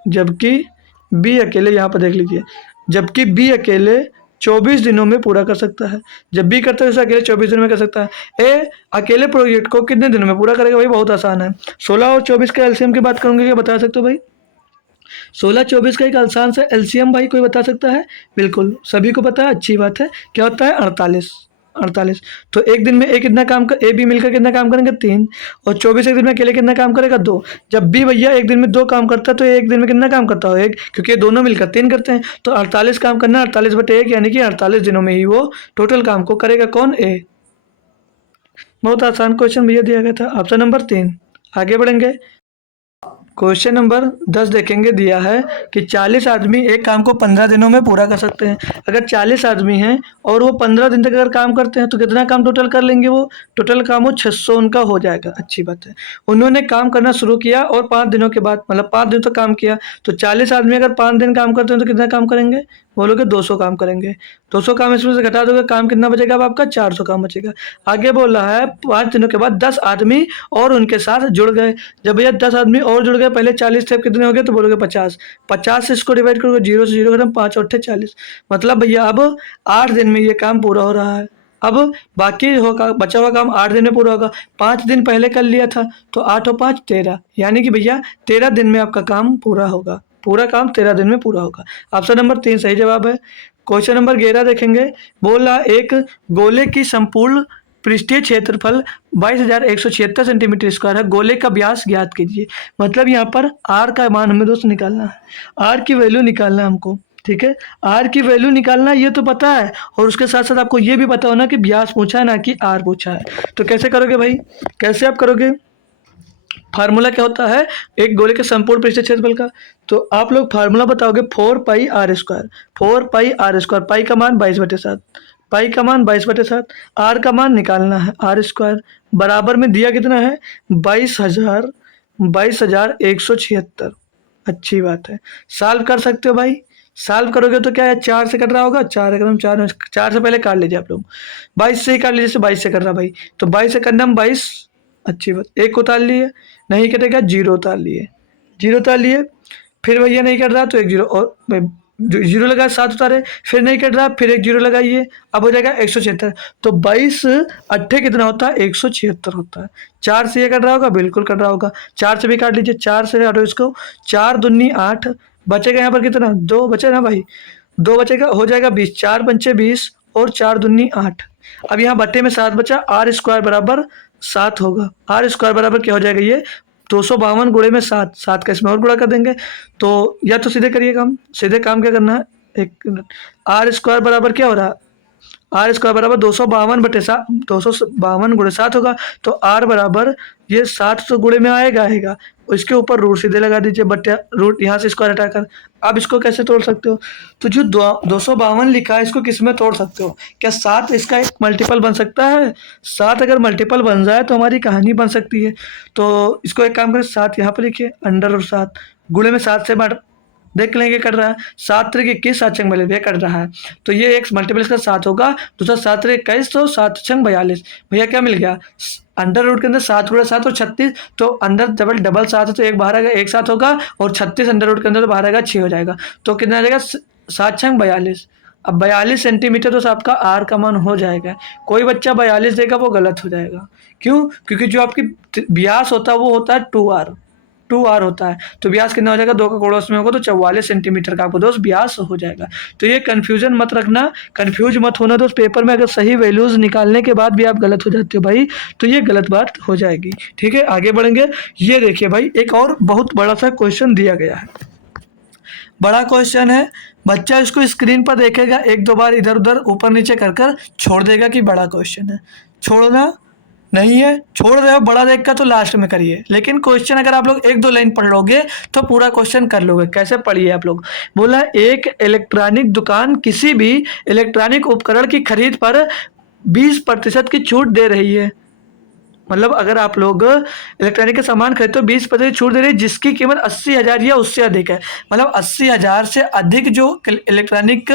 जबकि बी अकेले, यहाँ पर देख लीजिए, जबकि बी अकेले 24 दिनों में पूरा कर सकता है। जब बी करता है अकेले 24 दिनों में कर सकता है। ए अकेले प्रोजेक्ट को कितने दिनों में पूरा करेगा? भाई बहुत आसान है। 16 और 24 का एलसीएम की बात करूंगी, क्या बता सकते हो भाई? 16-24 का एक आसान सा एलसीएम भाई कोई बता सकता है? बिल्कुल सभी को पता है, अच्छी बात है। क्या होता है? 48। तो एक दिन में ए कितना काम कर, ए बी मिलकर कितना काम करेंगे? 3। और 24 एक दिन में अकेले कितना काम करेगा? 2। जब बी भैया एक दिन में 2 काम करता है तो एक दिन में कितना काम करता हो? 1, क्योंकि ये दोनों मिलकर 3 करते हैं। तो 48 काम करना, 48/1 यानी कि 48 दिनों में ही वो टोटल काम को करेगा। कौन? ए। बहुत आसान क्वेश्चन भैया दिया गया था। Option number 3। आगे बढ़ेंगे। क्वेश्चन नंबर 10 देखेंगे। दिया है कि 40 आदमी एक काम को 15 दिनों में पूरा कर सकते हैं। अगर 40 आदमी हैं और वो 15 दिन तक अगर काम करते हैं तो कितना काम टोटल कर लेंगे? वो टोटल काम वो 600 उनका हो जाएगा। अच्छी बात है। उन्होंने काम करना शुरू किया और 5 दिनों के बाद, मतलब 5 दिन तक काम किया, तो 40 आदमी अगर 5 दिन काम करते हैं तो कितना काम करेंगे? बोलोगे 200 काम करेंगे। 200 काम इसमें से घटा दोगे, काम कितना बचेगा अब आपका? 400 काम बचेगा। आगे बोल रहा है 5 दिनों के बाद 10 आदमी और उनके साथ जुड़ गए। जब भैया 10 आदमी और जुड़ गए, पहले 40 थे, अब कितने हो गए? तो बोलोगे 50। 50 से इसको डिवाइड करोगे, 0 से 0 खत्म, 5 और 40। मतलब भैया अब 8 दिन में ये काम पूरा हो रहा है। अब बाकी होगा, बचा हुआ काम 8 दिन में पूरा होगा। 5 दिन पहले कर लिया था, तो 8 और 5 13, यानी कि भैया 13 दिन में आपका काम पूरा होगा। पूरा काम 13 दिन में पूरा होगा। ऑप्शन नंबर 3 सही जवाब है। क्वेश्चन नंबर 11 देखेंगे। बोल रहा एक गोले की संपूर्ण पृष्ठीय क्षेत्रफल 22,176 सेंटीमीटर स्क्वायर है। गोले का व्यास ज्ञात कीजिए। मतलब यहाँ पर आर का मान हमें दोस्त निकालना है, आर की वैल्यू निकालना है हमको। ठीक है, आर की वैल्यू निकालना ये तो पता है, और उसके साथ साथ आपको ये भी पता होना कि व्यास पूछा है ना कि आर पूछा है। तो कैसे करोगे भाई, कैसे आप करोगे? फार्मूला क्या होता है एक गोले के संपूर्ण पृष्ठीय क्षेत्रफल का? तो आप लोग फार्मूला बताओगे 4 पाई r²। 4 पाई r², पाई का मान 22/7, पाई का मान 22/7, आर का मान निकालना है r²। बराबर में दिया कितना है? 22,176। अच्छी बात है, सॉल्व कर सकते हो भाई। सॉल्व करोगे तो क्या है, 4 से कट रहा होगा, 4 एकदम 4, 4 से पहले काट लीजिए आप लोग, 22 से ही काट लीजिए, जैसे 22 से कर रहा भाई, तो 22 से करना हम 22। अच्छी बात, एक उतार लिए, नहीं कटेगा, 0 उतार लिए, 0 उतार लिए, फिर भैया नहीं कट रहा तो एक 0 और 0 लगा, 7 उतारे, फिर नहीं कट रहा, फिर एक 0 लगाइए, अब हो जाएगा 176। तो 22 अट्ठे कितना होता है? 176 होता है। 4 से ये कट रहा होगा, बिल्कुल कट रहा होगा, 4 से भी काट लीजिए, 4 से काटो इसको, 4 दूनी 8, बचेगा यहाँ पर कितना? 2 बचे ना भाई, 2 बचेगा, हो जाएगा 20, 4 पंचे 20 और 4 दूनी 8। अब यहाँ बट्टे में 7 बचा, r² बराबर 7 होगा। r² बराबर क्या हो जाएगा? ये 252 गुणे में 7, 7 का इसमें और गुणा कर देंगे। तो या तो सीधे करिए काम, सीधे काम क्या करना है, एक मिनट, r² बराबर क्या हो रहा है? r² बराबर 252/7, 252 गुणे 7 होगा। तो r बराबर ये 7 तो गुणे में आएगा, इसके ऊपर रूट सीधे लगा दीजिए, बट्टे रूट यहाँ से स्क्वायर हटाकर। अब इसको कैसे तोड़ सकते हो? तो जो 252 लिखा है इसको किस में तोड़ सकते हो? क्या 7 इसका एक मल्टीपल बन सकता है? 7 अगर मल्टीपल बन जाए तो हमारी कहानी बन सकती है। तो इसको एक काम करें, 7 यहाँ पर लिखिए, अंडर और 7 गुणे में 7 से देख लेंगे कट रहा है, 7 3 21, 7 छंग 42 कट रहा है। तो ये एक मल्टीपल इसका 7 होगा, दूसरा 7 3 21, तो 7 छंग 42। भैया क्या मिल गया? अंडर रूट के अंदर 7 गुणा 7 और 36, तो अंदर डबल 7 है तो एक बाहर आएगा, एक 7 होगा, और 36 अंडर रूट के अंदर तो बाहर आएगा, 6 हो जाएगा। तो कितना आ जाएगा? 7 छंग 42। अब 42 सेंटीमीटर तो आपका आर का मान हो जाएगा। कोई बच्चा 42 देगा वो गलत हो जाएगा। क्यों? क्योंकि जो आपकी व्यास होता है वो होता है 2r होता है। तो व्यास कितना हो जाएगा? 2 का पड़ोस में होगा तो 44 सेंटीमीटर का आपको दोस्त व्यास हो जाएगा। तो ये कंफ्यूजन मत रखना, कंफ्यूज मत होना दोस्त। पेपर में अगर सही वैल्यूज निकालने के बाद भी आप गलत हो जाते हो भाई, तो ये गलत बात हो जाएगी। ठीक है, आगे बढ़ेंगे। ये देखिए भाई, एक और बहुत बड़ा सा क्वेश्चन दिया गया है, बड़ा क्वेश्चन है। बच्चा इसको स्क्रीन पर देखेगा, एक दो बार इधर उधर ऊपर नीचे कर कर छोड़ देगा कि बड़ा क्वेश्चन है। छोड़ना नहीं है, छोड़ रहे हो बड़ा देख कर तो लास्ट में करिए, लेकिन क्वेश्चन अगर आप लोग एक दो लाइन पढ़ लोगे तो पूरा क्वेश्चन कर लोगे। कैसे पढ़िए आप लोग? बोला एक इलेक्ट्रॉनिक दुकान किसी भी इलेक्ट्रॉनिक उपकरण की खरीद पर 20% की छूट दे रही है। मतलब अगर आप लोग इलेक्ट्रॉनिक का सामान खरीदते हो 20% छूट दे रही है, जिसकी कीमत 80,000 या उससे अधिक है। मतलब 80,000 से अधिक जो इलेक्ट्रॉनिक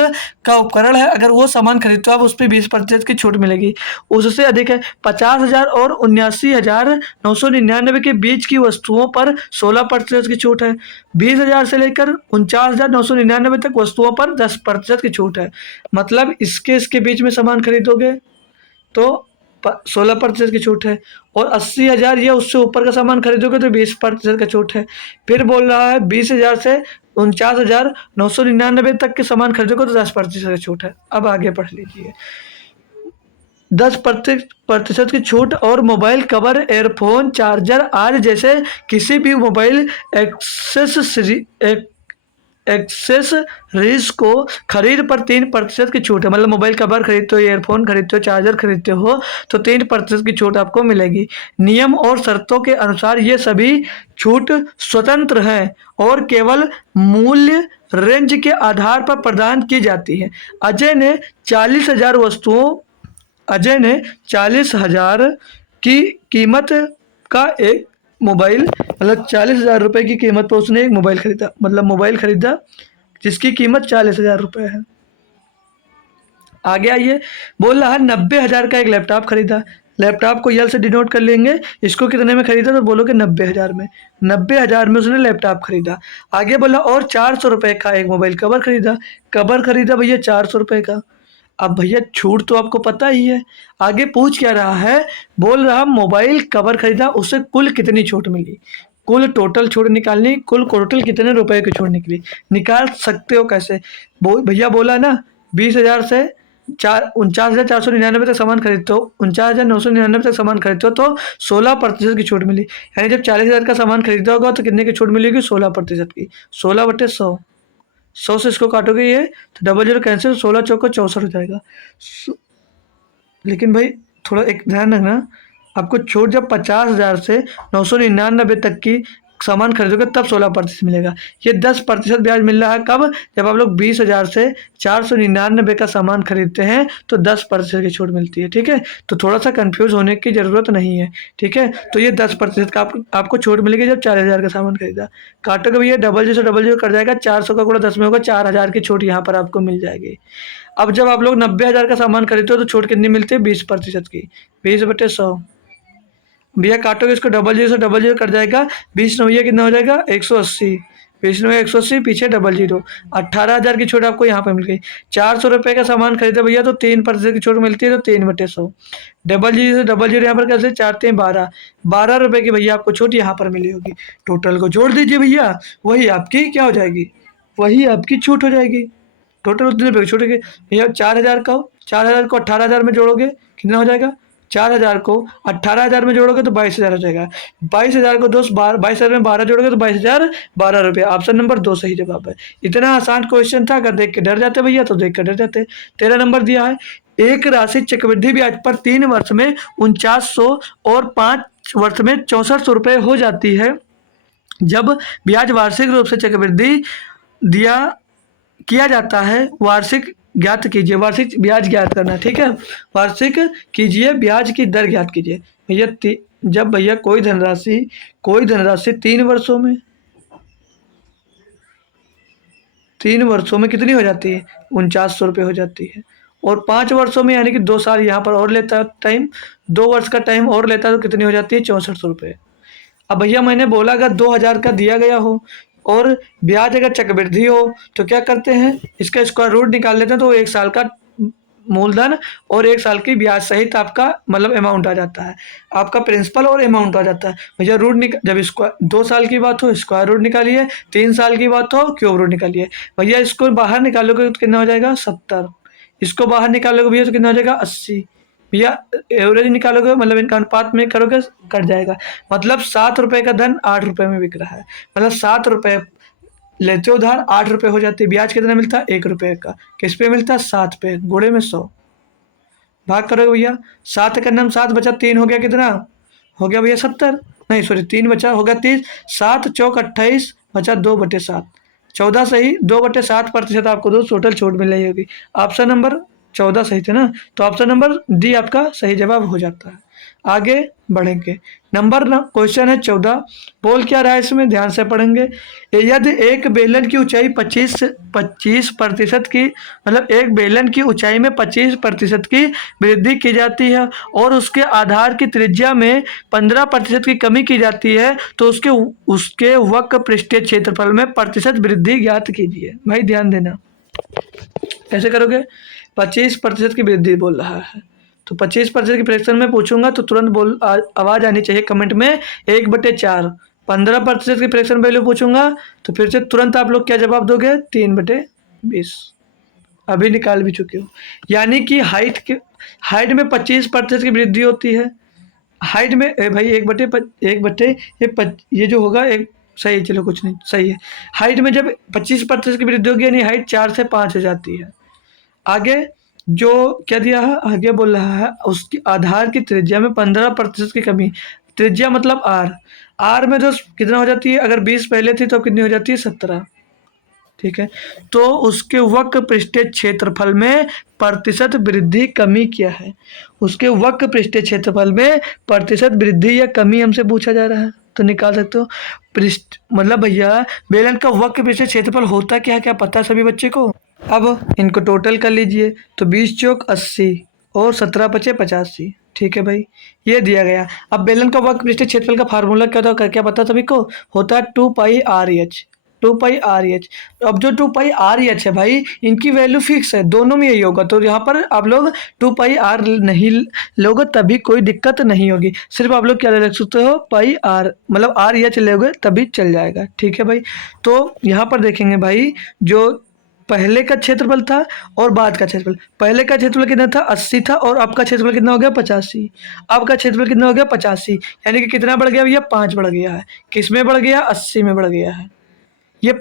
का उपकरण है, अगर वो सामान खरीदते हो आप, उस पर 20% की छूट मिलेगी। उससे अधिक है 50,000 और 79,999 के बीच की वस्तुओं पर 16% की छूट है। 20,000 से लेकर 49,999 तक वस्तुओं पर 10% की छूट है। मतलब इसके बीच में सामान खरीदोगे तो 16% की छूट है, और 80,000 या उससे ऊपर का सामान खरीदोगे तो 20% का छूट है। फिर बोल रहा है 20,000 से 49,999 तक के सामान खरीदोगे तो 10% का छूट है। अब आगे पढ़ लीजिए। 10% की छूट और मोबाइल कवर, एयरफोन, चार्जर आदि जैसे किसी भी मोबाइल एक्सेसरीज को खरीद पर 3% की छूट है। मतलब मोबाइल कवर खरीदते हो, ईयरफोन खरीदते हो, चार्जर खरीदते हो तो 3% की छूट आपको मिलेगी। नियम और शर्तों के अनुसार ये सभी छूट स्वतंत्र हैं और केवल मूल्य रेंज के आधार पर प्रदान की जाती है। अजय ने 40,000 की कीमत का एक मोबाइल, मतलब 40,000 रुपये की कीमत पर उसने एक मोबाइल खरीदा, मतलब मोबाइल खरीदा जिसकी कीमत 40,000 रुपये है। आगे आइए, बोल रहा है 90,000 का एक लैपटॉप खरीदा। लैपटॉप को यल से डिनोट कर लेंगे, इसको कितने में खरीदा तो बोलोगे 90,000 में। 90,000 में उसने लैपटॉप खरीदा। आगे बोला और 400 रुपये का एक मोबाइल कवर खरीदा। कवर खरीदा भैया 400 रुपये का। अब भैया छूट तो आपको पता ही है। आगे पूछ क्या रहा है, बोल रहा मोबाइल कवर खरीदा, उससे कुल कितनी छूट मिली। कुल टोटल छूट निकालनी, कुल टोटल कितने रुपए की छूट निकली, निकाल सकते हो कैसे। भैया बोला ना 20,000 से 49,499 तक सामान खरीदते हो, 49,999 तक सामान खरीदते हो तो 16% की छूट मिली। यानी जब 40,000 का सामान खरीदा होगा तो कितने की छूट मिलेगी, 16% की। 16/100, 100 से इसको काटोगे ये तो 00 कैंसिल, 16 चौको 64 हो जाएगा। लेकिन भाई थोड़ा एक ध्यान रखना, आपको छूट जब 50,000 से 999 तक की सामान खरीदोगे तब 16% मिलेगा। ये 10% ब्याज मिल रहा है कब, जब आप लोग 20,000 से 499 का सामान खरीदते हैं तो 10% की छूट मिलती है। ठीक है, तो थोड़ा सा कंफ्यूज होने की ज़रूरत नहीं है। ठीक है, तो ये 10% का आपको छूट मिलेगी जब 4,000 का सामान खरीदा। काटोगे भैया डबल जीरो से डबल जीरो कट जाएगा, 400 का गुणा 10 में होगा, 4,000 की छूट यहाँ पर आपको मिल जाएगी। अब जब आप लोग 90,000 का सामान खरीदते हो तो छूट कितनी मिलती है, 20% की। 20/100 भैया काटोगे इसको डबल जीरो से डबल जीरो कट जाएगा, 20 नौया कितना हो जाएगा 180, 20 नौया 180 पीछे डबल जीरो, 18,000 की छूट आपको यहाँ पे मिल गई। 400 रुपये का सामान खरीदे भैया तो 3% की छूट मिलती है, तो 3/100। डबल जीरो से डबल जीरो यहाँ पर कैसे, 4×3 = 12 रुपये की भैया आपको छूट यहाँ पर मिली होगी। टोटल को जोड़ दीजिए भैया, वही आपकी क्या हो जाएगी, वही आपकी छूट हो जाएगी। टोटल उतने रुपये की छूट होगी भैया। 4,000 का, 4,000 को 18,000 में जोड़ोगे कितना हो जाएगा, 4,000 को 18,000 में जोड़ोगे तो 22,000 हो जाएगा। 22,000 को 22,000 में 12 जोड़ोगे तो 22,012 रुपये। ऑप्शन नंबर 2 सही जवाब है। इतना आसान क्वेश्चन था, अगर देख के डर जाते भैया तो देख कर डर जाते। 13 नंबर दिया है, एक राशि चक्रवृद्धि ब्याज पर 3 वर्ष में 4900 और 5 वर्ष में 6400 रुपये हो जाती है। जब ब्याज वार्षिक रूप से चक्रवृद्धि किया जाता है, वार्षिक ज्ञात कीजिए। वार्षिक ब्याज ज्ञात करना, ठीक है, वार्षिक कीजिए, ब्याज की दर ज्ञात कीजिए। भैया जब भैया कोई धनराशि 3 वर्षों में कितनी हो जाती है, 4900 रुपये हो जाती है। और 5 वर्षों में यानी कि 2 साल यहाँ पर और लेता है टाइम, 2 वर्ष का टाइम और लेता है तो कितनी हो जाती है, 6400 रुपये। अब भैया मैंने बोला अगर 2,000 का दिया गया हो और ब्याज अगर चक्रवृद्धि हो तो क्या करते हैं, इसका स्क्वायर रूट निकाल लेते हैं, तो 1 साल का मूलधन और 1 साल की ब्याज सहित आपका मतलब अमाउंट आ जाता है, आपका प्रिंसिपल और अमाउंट आ जाता है। भैया जब स्क्वायर 2 साल की बात हो स्क्वायर रूट निकालिए, 3 साल की बात हो क्यूब रूट निकालिए। भैया इसको बाहर निकालोगे तो कितना हो जाएगा 70, इसको बाहर निकालोगे भैया तो कितना हो जाएगा 80। भैया एवरेज निकालोगे मतलब इनका अनुपात में करोगे कट जाएगा। मतलब 7 रुपये का धन 8 रुपये में बिक रहा है, मतलब 7 रुपये लेते हो उधार, 8 रुपये हो जाती है। ब्याज कितना मिलता है, 1 रुपये का। किस पे मिलता है, 7 पे, गुणे में 100 भाग करोगे भैया। 7 का नाम 7 बचा, 3 हो गया कितना हो गया भैया 70, नहीं सॉरी 3 बचा हो गया 30, 7 चौक 28 बचा 2/7, 14 सही, 2/7% आपको दो टोटल छूट मिल रही होगी। ऑप्शन नंबर 14 सही थे ना, तो ऑप्शन नंबर डी आपका सही जवाब हो जाता है। आगे बढ़ेंगे, क्वेश्चन है 14, बोल क्या रहा है इसमें, ध्यान से पढ़ेंगे। यदि एक बेलन की ऊंचाई 25% की, मतलब एक बेलन की ऊंचाई में 25% की वृद्धि की जाती है और उसके आधार की त्रिज्या में 15% की कमी की जाती है, तो उसके वक्र पृष्ठीय क्षेत्रफल में प्रतिशत वृद्धि ज्ञात कीजिए। भाई ध्यान देना, कैसे करोगे, 25% की वृद्धि बोल रहा है तो 25% की फ्रैक्शन में पूछूंगा तो तुरंत आवाज़ आनी चाहिए कमेंट में 1/4। 15% की फ्रैक्शन वैल्यू पूछूंगा तो फिर से तुरंत आप लोग क्या जवाब दोगे, 3/20। अभी निकाल भी चुके हो। यानी कि हाइट में 25% की वृद्धि होती है। हाइट में भाई 1/1 ये जो होगा एक सही, चलो कुछ नहीं सही है। हाइट में जब 25% की वृद्धि होगी यानी हाइट 4 से 5 हो जाती है। आगे जो क्या दिया है, आगे बोल रहा है उसकी आधार की त्रिज्या में 15% की कमी। त्रिज्या मतलब आर में जो कितना हो जाती है, अगर 20 पहले थी तो कितनी हो जाती है 17, ठीक है। तो उसके वक्र पृष्ठीय क्षेत्रफल में प्रतिशत वृद्धि कमी क्या है, उसके वक्र पृष्ठीय क्षेत्रफल में प्रतिशत वृद्धि या कमी हमसे पूछा जा रहा है, तो निकाल सकते हो। मतलब भैया बेलन का वक्र पृष्ठीय क्षेत्रफल होता क्या है, क्या पता है सभी बच्चे को, अब इनको टोटल कर लीजिए, तो 20 चौक 80 और 17 बचे 85। ठीक है भाई, ये दिया गया। अब बेलन का वर्ग पृष्ठीय क्षेत्रफल का फार्मूला क्या था, क्या पता सभी को? होता है 2 पाई आर एच। 2 पाई आर एच। अब जो 2 पाई आर एच है भाई, इनकी वैल्यू फिक्स है, दोनों में यही होगा। तो यहाँ पर आप लोग 2 पाई आर नहीं लोगे तभी कोई दिक्कत नहीं होगी। सिर्फ आप लोग क्या रख सकते हो, पाई आर मतलब आर एच लोगे तभी चल जाएगा। ठीक है भाई, तो यहाँ पर देखेंगे भाई, जो पहले का क्षेत्रफल था और बाद का क्षेत्रफल, पहले का क्षेत्रफल कितना था 80 था, और अब का क्षेत्रफल कितना हो गया 85। अब का क्षेत्रफल कितना हो गया 85, यानी कि कितना बढ़ गया भैया, 5 बढ़ गया है। किस में बढ़ गया, 80 में बढ़ गया है। ये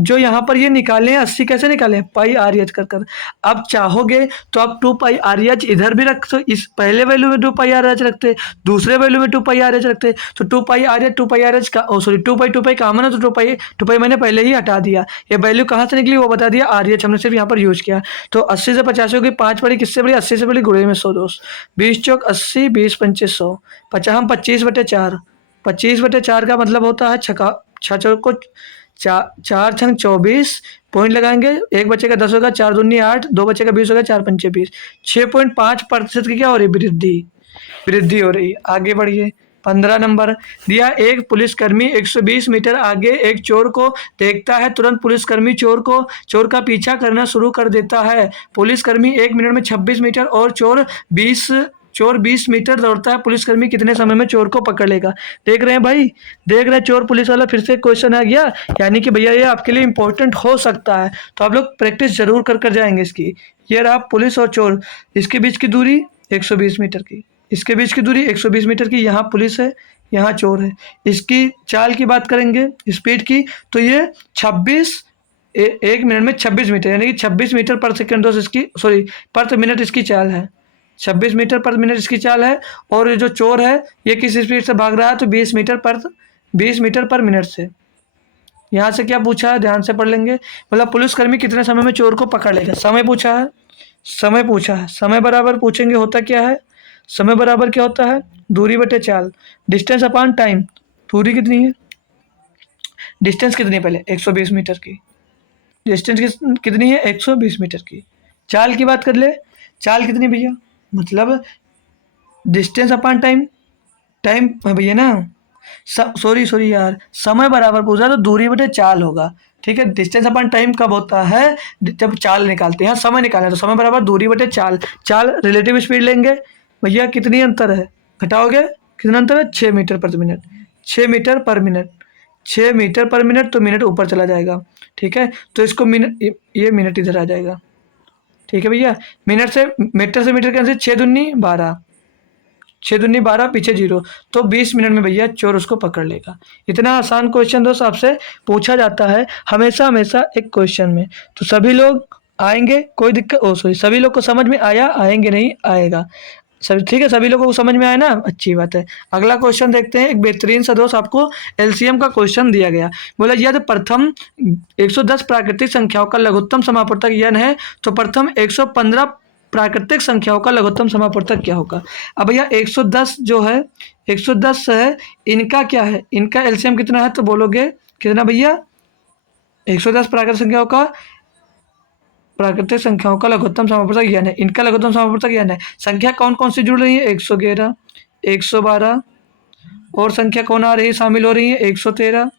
जो यहाँ पर ये निकाले हैं 80 कैसे निकाले हैं, पाई आर एच कर। अब चाहोगे तो आप 2 पाई आर एच इधर भी रख, तो इस पहले वैल्यू में 2 पाई आर एच रखते, दूसरे वैल्यू में 2 पाई आर एच रखते, तो 2 पाई आर एच का सॉरी 2 पाई कामन है, तो 2 पाई मैंने पहले ही हटा दिया। ये वैल्यू कहाँ से निकली वो बता दिया, आर एच हमने सिर्फ यहाँ पर यूज किया। तो 80 से 85 होगी, 5 बड़ी किससे बड़ी, 80 से बड़ी, गुणे में 100 दोस्त, 20 चौक 80, 20 पंचे 100, 50 हम 25/4, 25/4 का मतलब होता है छका, छः चौक को 4 4 छंग 24, पॉइंट लगाएंगे, एक बच्चे का 10 होगा, 4 दूनी 8, 2 बच्चे का 20 होगा, 4 पंचे 20, 6.5% की क्या हो रही, वृद्धि, वृद्धि हो रही। आगे बढ़िए, 15 नंबर दिया, एक पुलिसकर्मी 120 मीटर आगे एक चोर को देखता है, तुरंत पुलिसकर्मी चोर का पीछा करना शुरू कर देता है। पुलिसकर्मी 1 मिनट में 26 मीटर और चोर 20 मीटर दौड़ता है, पुलिसकर्मी कितने समय में चोर को पकड़ लेगा? देख रहे हैं भाई, देख रहे हैं, चोर पुलिस वाला फिर से क्वेश्चन आ गया, यानी कि भैया ये आपके लिए इंपॉर्टेंट हो सकता है, तो आप लोग प्रैक्टिस जरूर कर जाएंगे इसकी। ये रहा पुलिस और चोर, इसके बीच की दूरी 120 मीटर की, इसके बीच की दूरी 120 मीटर की, यहाँ पुलिस है, यहाँ चोर है। इसकी चाल की बात करेंगे, स्पीड की, तो ये 1 मिनट में 26 मीटर, यानी कि 26 मीटर पर सेकेंड दोस्त इसकी, सॉरी पर मिनट इसकी चाल है, 26 मीटर पर मिनट इसकी चाल है। और ये जो चोर है ये किस स्पीड से भाग रहा है, तो 20 मीटर पर मिनट से। यहाँ से क्या पूछा है, ध्यान से पढ़ लेंगे, मतलब पुलिसकर्मी कितने समय में चोर को पकड़ लेगा, समय पूछा है, समय पूछा है। समय बराबर पूछेंगे होता क्या है, समय बराबर क्या होता है, दूरी बटे चाल, डिस्टेंस अपॉन टाइम। दूरी कितनी है, डिस्टेंस कितनी है पहले, 120 मीटर की, डिस्टेंस कितनी है 120 मीटर की। चाल की बात कर ले, चाल कितनी भैया, मतलब डिस्टेंस अपॉन टाइम, टाइम भैया ना, सॉरी यार, समय बराबर पूछा तो दूरी बटे चाल होगा। ठीक है, डिस्टेंस अपॉन टाइम कब होता है, जब चाल निकालते हैं, समय निकालना है, तो समय बराबर दूरी बटे चाल। चाल रिलेटिव स्पीड लेंगे भैया, कितनी अंतर है, घटाओगे कितना अंतर है, 6 metre per minute, 6 metre per minute, 6 metre per minute, तो मिनट ऊपर चला जाएगा। ठीक है, तो इसको मिनट, ये मिनट इधर आ जाएगा। ठीक है भैया, मिनट से मीटर से मीटर कैंसिल, 6 दूनी 12, 6 दूनी 12, पीछे 0, तो 20 मिनट में भैया चोर उसको पकड़ लेगा। इतना आसान क्वेश्चन दोस्त आपसे पूछा जाता है हमेशा हमेशा एक क्वेश्चन में, तो सभी लोग आएंगे, कोई दिक्कत, सॉरी सभी लोग को समझ में आया, आएंगे नहीं आएगा सभी, ठीक है, सभी लोगों को समझ में आया ना, अच्छी बात है। अगला क्वेश्चन देखते हैं, एक बेहतरीन सा दोस्त आपको एलसीएम का क्वेश्चन दिया गया, बोला यदि प्रथम 110 प्राकृतिक संख्याओं का लघुत्तम समापवर्तक n है, तो प्रथम 115 प्राकृतिक संख्याओं का लघुत्तम समापवर्तक क्या होगा। अब भैया 110 जो है, 110 है, इनका क्या है, इनका एलसीएम कितना है, तो बोलोगे कितना भैया, 110 प्राकृतिक संख्याओं का लघुत्तम समापवर्तक n है, इनका लघुत्तम समापवर्तक n है। संख्या कौन कौन सी जुड़ रही है, 111, 112, और संख्या कौन आ रही है, शामिल हो रही है, 113,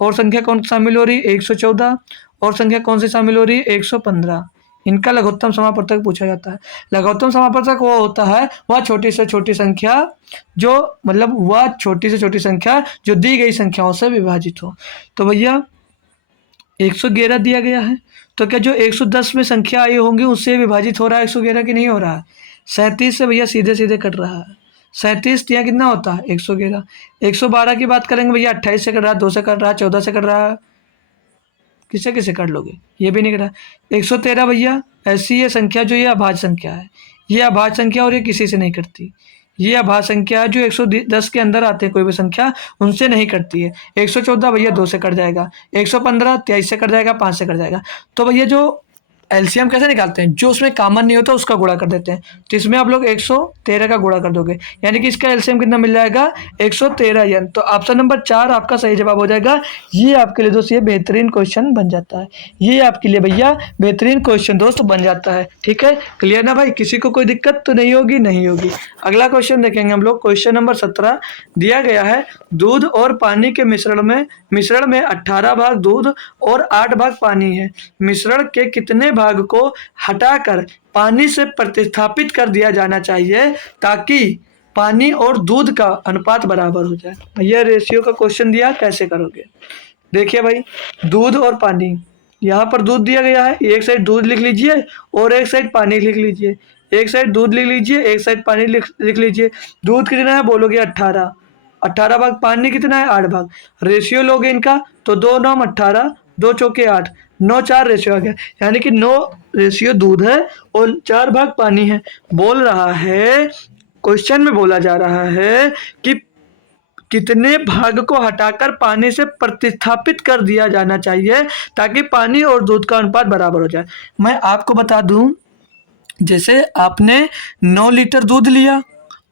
और संख्या कौन शामिल हो रही है, 114, और संख्या कौन सी शामिल हो रही है, 115। इनका लघुत्तम समापवर्तक पूछा जाता है। लघुत्तम समापवर्तक वो होता है, वह छोटी से छोटी संख्या जो, मतलब वह छोटी से छोटी संख्या जो दी गई संख्याओं से विभाजित हो। तो भैया 111 दिया गया है, तो क्या जो 110 में संख्या आई होंगी उससे विभाजित हो रहा है 111 की, नहीं हो रहा है, 37 से भैया सीधे सीधे कट रहा है, 37 यहाँ कितना होता है 111। 112 की बात करेंगे भैया, 28 से कट रहा है, 2 से कट रहा है, 14 से कट रहा है, किसे किसे काट लोगे, ये भी नहीं कटा। 113 भैया ऐसी ये संख्या जो ये अभाज्य संख्या है, ये अभाज्य संख्या और ये किसी से नहीं कटती, ये अभाज्य संख्या है जो 110 के अंदर आते हैं कोई भी संख्या, उनसे नहीं कटती है। 114 भैया 2 से कट जाएगा, 115 23 से कट जाएगा, 5 से कट जाएगा। तो भैया जो एलसीएम कैसे निकालते हैं, जो उसमें कॉमन नहीं होता उसका गुणा कर देते हैं। तो इसमें आप लोग 113 का गुणा कर दोगे, यानी कि इसका एलसीएम कितना मिल जाएगा 113 n। तो ऑप्शन नंबर 4 आपका सही जवाब हो जाएगा। ये आपके लिए दोस्त ये बेहतरीन क्वेश्चन बन जाता है, ये आपके लिए भैया बेहतरीन क्वेश्चन दोस्त बन जाता है। ठीक है, क्लियर ना भाई, किसी को कोई दिक्कत तो नहीं होगी, नहीं होगी। अगला क्वेश्चन देखेंगे हम लोग, क्वेश्चन नंबर 17 दिया गया है, दूध और पानी के मिश्रण में 18 भाग दूध और 8 भाग पानी है। मिश्रण के कितने भाग को हटाकर पानी से प्रतिस्थापित कर दिया जाना चाहिए ताकि पानी और दूध का अनुपात बराबर हो जाए। भैया रेशियो का क्वेश्चन दिया, कैसे करोगे? देखिए भाई, दूध और पानी, यहाँ पर दूध दिया गया है, एक साइड दूध लिख लीजिए और एक साइड पानी लिख लीजिए। एक साइड दूध लिख लीजिए, एक साइड पानी लिख लीजिए। दूध कितना है बोलोगे 18, 18 भाग पानी कितना है 8 भाग। रेशियो लोगे इनका तो 2 9 18, 2 चौके 8, 9 4 रेशियो आ गया, यानी कि 9 रेशियो दूध है और 4 भाग पानी है। बोल रहा है, क्वेश्चन में बोला जा रहा है कि कितने भाग को हटाकर पानी से प्रतिस्थापित कर दिया जाना चाहिए ताकि पानी और दूध का अनुपात बराबर हो जाए। मैं आपको बता दूं, जैसे आपने 9 लीटर दूध लिया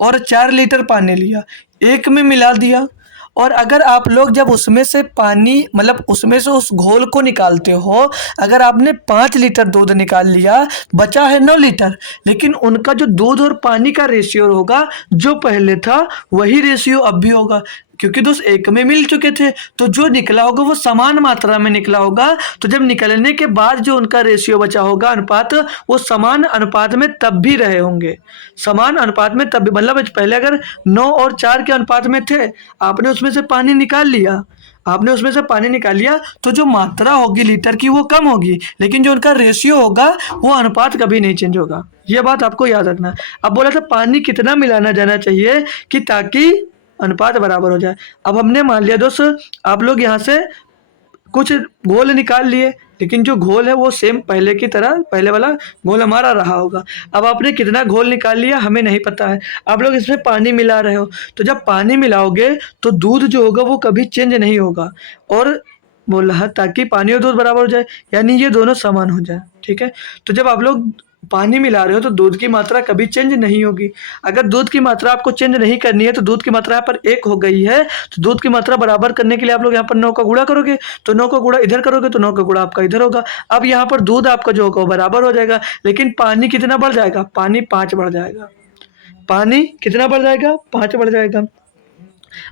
और 4 लीटर पानी लिया, एक में मिला दिया, और अगर आप लोग जब उसमें से पानी मतलब उसमें से उस घोल को निकालते हो, अगर आपने 5 लीटर दूध निकाल लिया, बचा है 9 लीटर, लेकिन उनका जो दूध और पानी का रेशियो होगा जो पहले था वही रेशियो अब भी होगा, क्योंकि दोस्त एक में मिल चुके थे, तो जो निकला होगा वो समान मात्रा में निकला होगा। तो जब निकलने के बाद जो उनका रेशियो बचा होगा अनुपात, वो समान अनुपात में तब भी रहे होंगे, समान अनुपात में तब भी, मतलब पहले अगर 9 और 4 के अनुपात में थे, आपने उसमें से पानी निकाल लिया, तो जो मात्रा होगी लीटर की वो कम होगी, लेकिन जो उनका रेशियो होगा वो अनुपात कभी नहीं चेंज होगा। ये बात आपको याद रखना। अब बोला था पानी कितना मिलाना जाना चाहिए कि ताकि अनुपात बराबर हो जाए। अब हमने मान लिया दोस्त, आप लोग यहाँ से कुछ घोल निकाल लिए, लेकिन जो घोल है वो सेम पहले की तरह, पहले वाला घोल हमारा रहा होगा। अब आपने कितना घोल निकाल लिया हमें नहीं पता है, आप लोग इसमें पानी मिला रहे हो, तो जब पानी मिलाओगे तो दूध जो होगा वो कभी चेंज नहीं होगा, और बोल रहा ताकि पानी और दूध बराबर हो जाए, यानी ये दोनों समान हो जाए। ठीक है, तो जब आप लोग पानी मिला रहे हो तो दूध की मात्रा कभी चेंज नहीं होगी। अगर दूध की मात्रा आपको चेंज नहीं करनी है, तो दूध की मात्रा यहाँ पर 1 हो गई है, तो दूध की मात्रा बराबर करने के लिए आप लोग यहाँ पर 9 का गुणा करोगे, तो 9 का गुणा इधर करोगे तो 9 का गुणा आपका इधर होगा। अब यहाँ पर दूध आपका जो होगा वो बराबर हो जाएगा, लेकिन पानी कितना बढ़ जाएगा, पानी 5 बढ़ जाएगा। पानी कितना बढ़ जाएगा, 5 बढ़ जाएगा।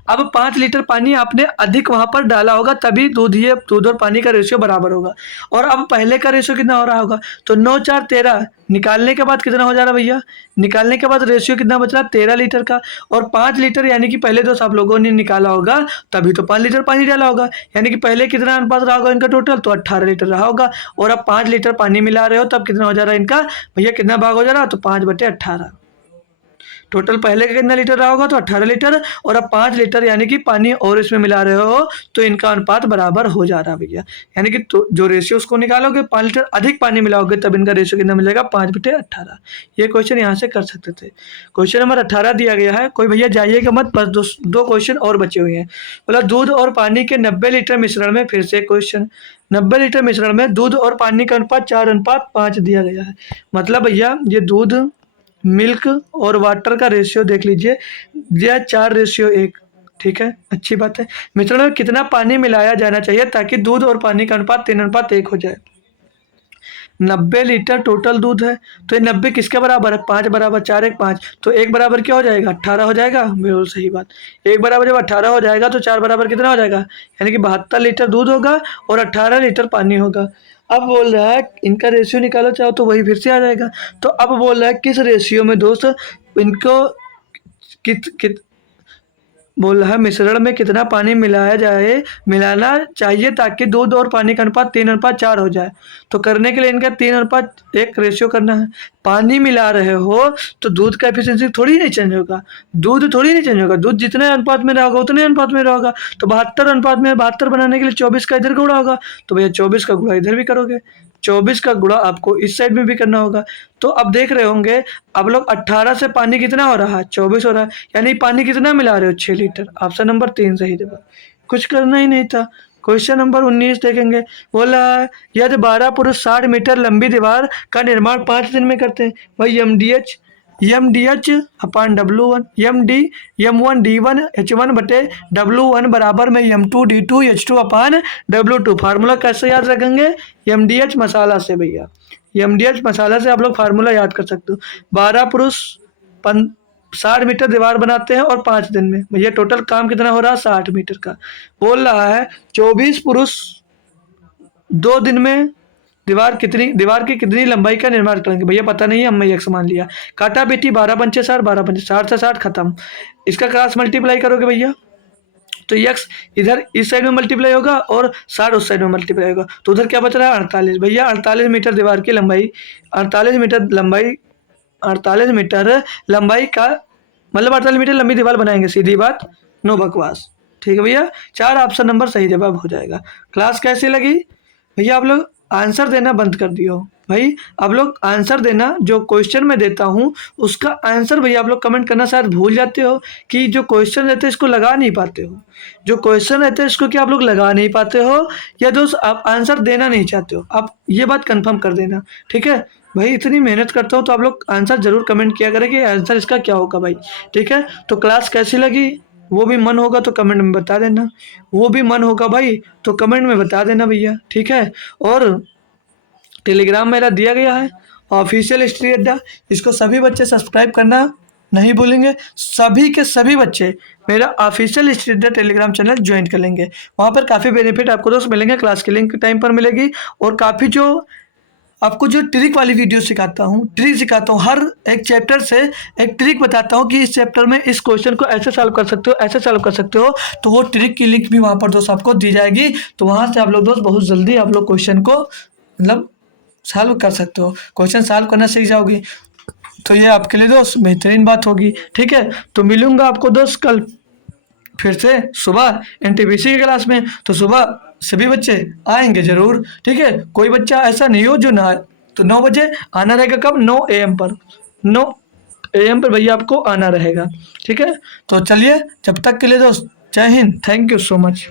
अब 5 लीटर पानी आपने अधिक वहां पर डाला होगा, तभी दूध और पानी का रेशियो बराबर होगा। और अब पहले का रेशियो कितना हो रहा होगा, तो 9 4 13, निकालने के बाद कितना हो जा रहा भैया, निकालने के बाद रेशियो कितना बच रहा 13 लीटर का, और 5 लीटर यानी कि पहले दोस्त आप लोगों ने निकाला होगा तभी तो 5 लीटर पानी डाला होगा, यानी कि पहले कितना अनुपात रहा होगा इनका टोटल, तो 18 लीटर रहा होगा। और अब 5 लीटर पानी मिला रहे हो तब कितना हो जा रहा है इनका भैया, कितना भाग हो जा रहा है, तो 5/18। टोटल पहले का कितना लीटर रहा होगा, तो 18 लीटर, और अब 5 लीटर यानी कि पानी और इसमें मिला रहे हो तो इनका अनुपात बराबर हो जा रहा है भैया। यानी कि तो जो रेशियो उसको निकालोगे 5 लीटर अधिक पानी मिलाओगे तब इनका रेशियो कितना मिलेगा 5/18। ये क्वेश्चन यहाँ से कर सकते थे। क्वेश्चन नंबर 18 दिया गया है, कोई भैया जाइएगा मत, बस दो क्वेश्चन और बचे हुए हैं। बोला दूध और पानी के 90 लीटर मिश्रण में, फिर से क्वेश्चन 90 लीटर मिश्रण में दूध और पानी का अनुपात 4:5 दिया गया है। मतलब भैया ये दूध, मिल्क और वाटर का रेशियो देख लीजिए, यह 4:1। ठीक है, अच्छी बात है। मिश्रण में कितना पानी मिलाया जाना चाहिए ताकि दूध और पानी का अनुपात 3:1 हो जाए। 90 लीटर टोटल दूध है, तो ये 90 किसके बराबर है, 5 बराबर 4 1 5, तो 1 बराबर क्या हो जाएगा 18 हो जाएगा। बिल्कुल सही बात, 1 बराबर जब 18 हो जाएगा तो 4 बराबर कितना हो जाएगा, यानी कि 72 लीटर दूध होगा और 18 लीटर पानी होगा। अब बोल रहा है इनका रेशियो निकालो चाहो तो वही फिर से आ जाएगा। तो अब बोल रहा है किस रेशियो में दोस्त इनको कित कित बोल रहा है मिश्रण में कितना पानी मिलाना चाहिए ताकि दूध और पानी का अनुपात 3:4 हो जाए। तो करने के लिए इनका 3:1 रेशियो करना है। पानी मिला रहे हो तो दूध का एफिशिएंसी थोड़ी नहीं चेंज होगा, दूध थोड़ी नहीं चेंज होगा, दूध जितने अनुपात में रहेगा उतने अनुपात में रहेगा। तो 72 अनुपात में 72 बनाने के लिए 24 का इधर गुणा होगा, तो भैया 24 का गुणा इधर भी करोगे, 24 का गुणा आपको इस साइड में भी करना होगा। तो अब देख रहे होंगे अब लोग 18 से पानी कितना हो रहा है 24 हो रहा है, यानी पानी कितना मिला रहे हो 6 लीटर। ऑप्शन नंबर 3 सही जवाब, कुछ करना ही नहीं था। क्वेश्चन नंबर 19 देखेंगे। बोला है यदि 12 पुरुष 60 मीटर लंबी दीवार का निर्माण 5 दिन में करते हैं, भाई एम डी एच अपान W1 M1 H1 बटे W1 बराबर में M2 H2 अपान W2। फार्मूला कैसे याद रखेंगे? MDH मसाला से भैया, MDH मसाला से आप लोग फार्मूला याद कर सकते हो। 12 पुरुष 60 मीटर दीवार बनाते हैं और 5 दिन में, भैया टोटल काम कितना हो रहा है? 60 मीटर का। बोल रहा है 24 पुरुष 2 दिन में दीवार की कितनी लंबाई का निर्माण करेंगे? भैया पता नहीं है, हमने x मान लिया। काटा बेटी 12 पंचे 60, 12 पंचे 60 से 60 खत्म। इसका क्रॉस मल्टीप्लाई करोगे भैया तो x इधर इस साइड में मल्टीप्लाई होगा और 60 उस साइड में मल्टीप्लाई होगा, तो उधर क्या बच रहा है? 48। भैया 48 मीटर दीवार की लंबाई, 48 मीटर लंबाई का मतलब 48 मीटर लंबी दीवार बनाएंगे, सीधी बात, नो बकवास। ठीक है भैया, 4 ऑप्शन नंबर सही जवाब हो जाएगा। क्लास कैसी लगी भैया? आप लोग आंसर देना बंद कर दियो भाई, आप लोग आंसर देना, जो क्वेश्चन मैं देता हूँ उसका आंसर भैया आप लोग कमेंट करना शायद भूल जाते हो कि जो क्वेश्चन रहते हैं इसको लगा नहीं पाते हो, जो क्वेश्चन रहते हैं इसको क्या आप लोग लगा नहीं पाते हो, या दोस्त आप आंसर देना नहीं चाहते हो, आप ये बात कंफर्म कर देना। ठीक है भाई, इतनी मेहनत करता हूँ तो आप लोग आंसर जरूर कमेंट किया करें कि आंसर इसका क्या होगा भाई। ठीक है, तो क्लास कैसी लगी वो भी मन होगा तो कमेंट में बता देना, वो भी मन होगा भाई तो कमेंट में बता देना भैया। ठीक है, और टेलीग्राम मेरा दिया गया है ऑफिशियल हिस्ट्री अड्डा, इसको सभी बच्चे सब्सक्राइब करना नहीं भूलेंगे। सभी के सभी बच्चे मेरा ऑफिशियल हिस्ट्री अड्डा टेलीग्राम चैनल ज्वाइन कर लेंगे, वहाँ पर काफ़ी बेनिफिट आपको दोस्त मिलेंगे, क्लास की लिंक टाइम पर मिलेगी, और काफ़ी जो आपको जो ट्रिक वाली वीडियो सिखाता हूँ, ट्रिक सिखाता हूँ, हर एक चैप्टर से एक ट्रिक बताता हूँ कि इस चैप्टर में इस क्वेश्चन को ऐसे सॉल्व कर सकते हो, ऐसे सॉल्व कर सकते हो, तो वो ट्रिक की लिंक भी वहाँ पर दोस्त आपको दी जाएगी, तो वहाँ से आप लोग दोस्त बहुत जल्दी आप लोग क्वेश्चन को मतलब सॉल्व कर सकते हो, क्वेश्चन सॉल्व करना सीख जाओगी, तो ये आपके लिए दोस्त बेहतरीन बात होगी। ठीक है, तो मिलूंगा आपको दोस्त कल फिर से सुबह NTPC की क्लास में, तो सुबह सभी बच्चे आएंगे जरूर। ठीक है, कोई बच्चा ऐसा नहीं हो जो ना आए, तो 9 बजे आना रहेगा। कब? 9 AM पर, 9 AM पर भैया आपको आना रहेगा। ठीक है, तो चलिए जब तक के लिए दोस्त जय Hind, thank you so much.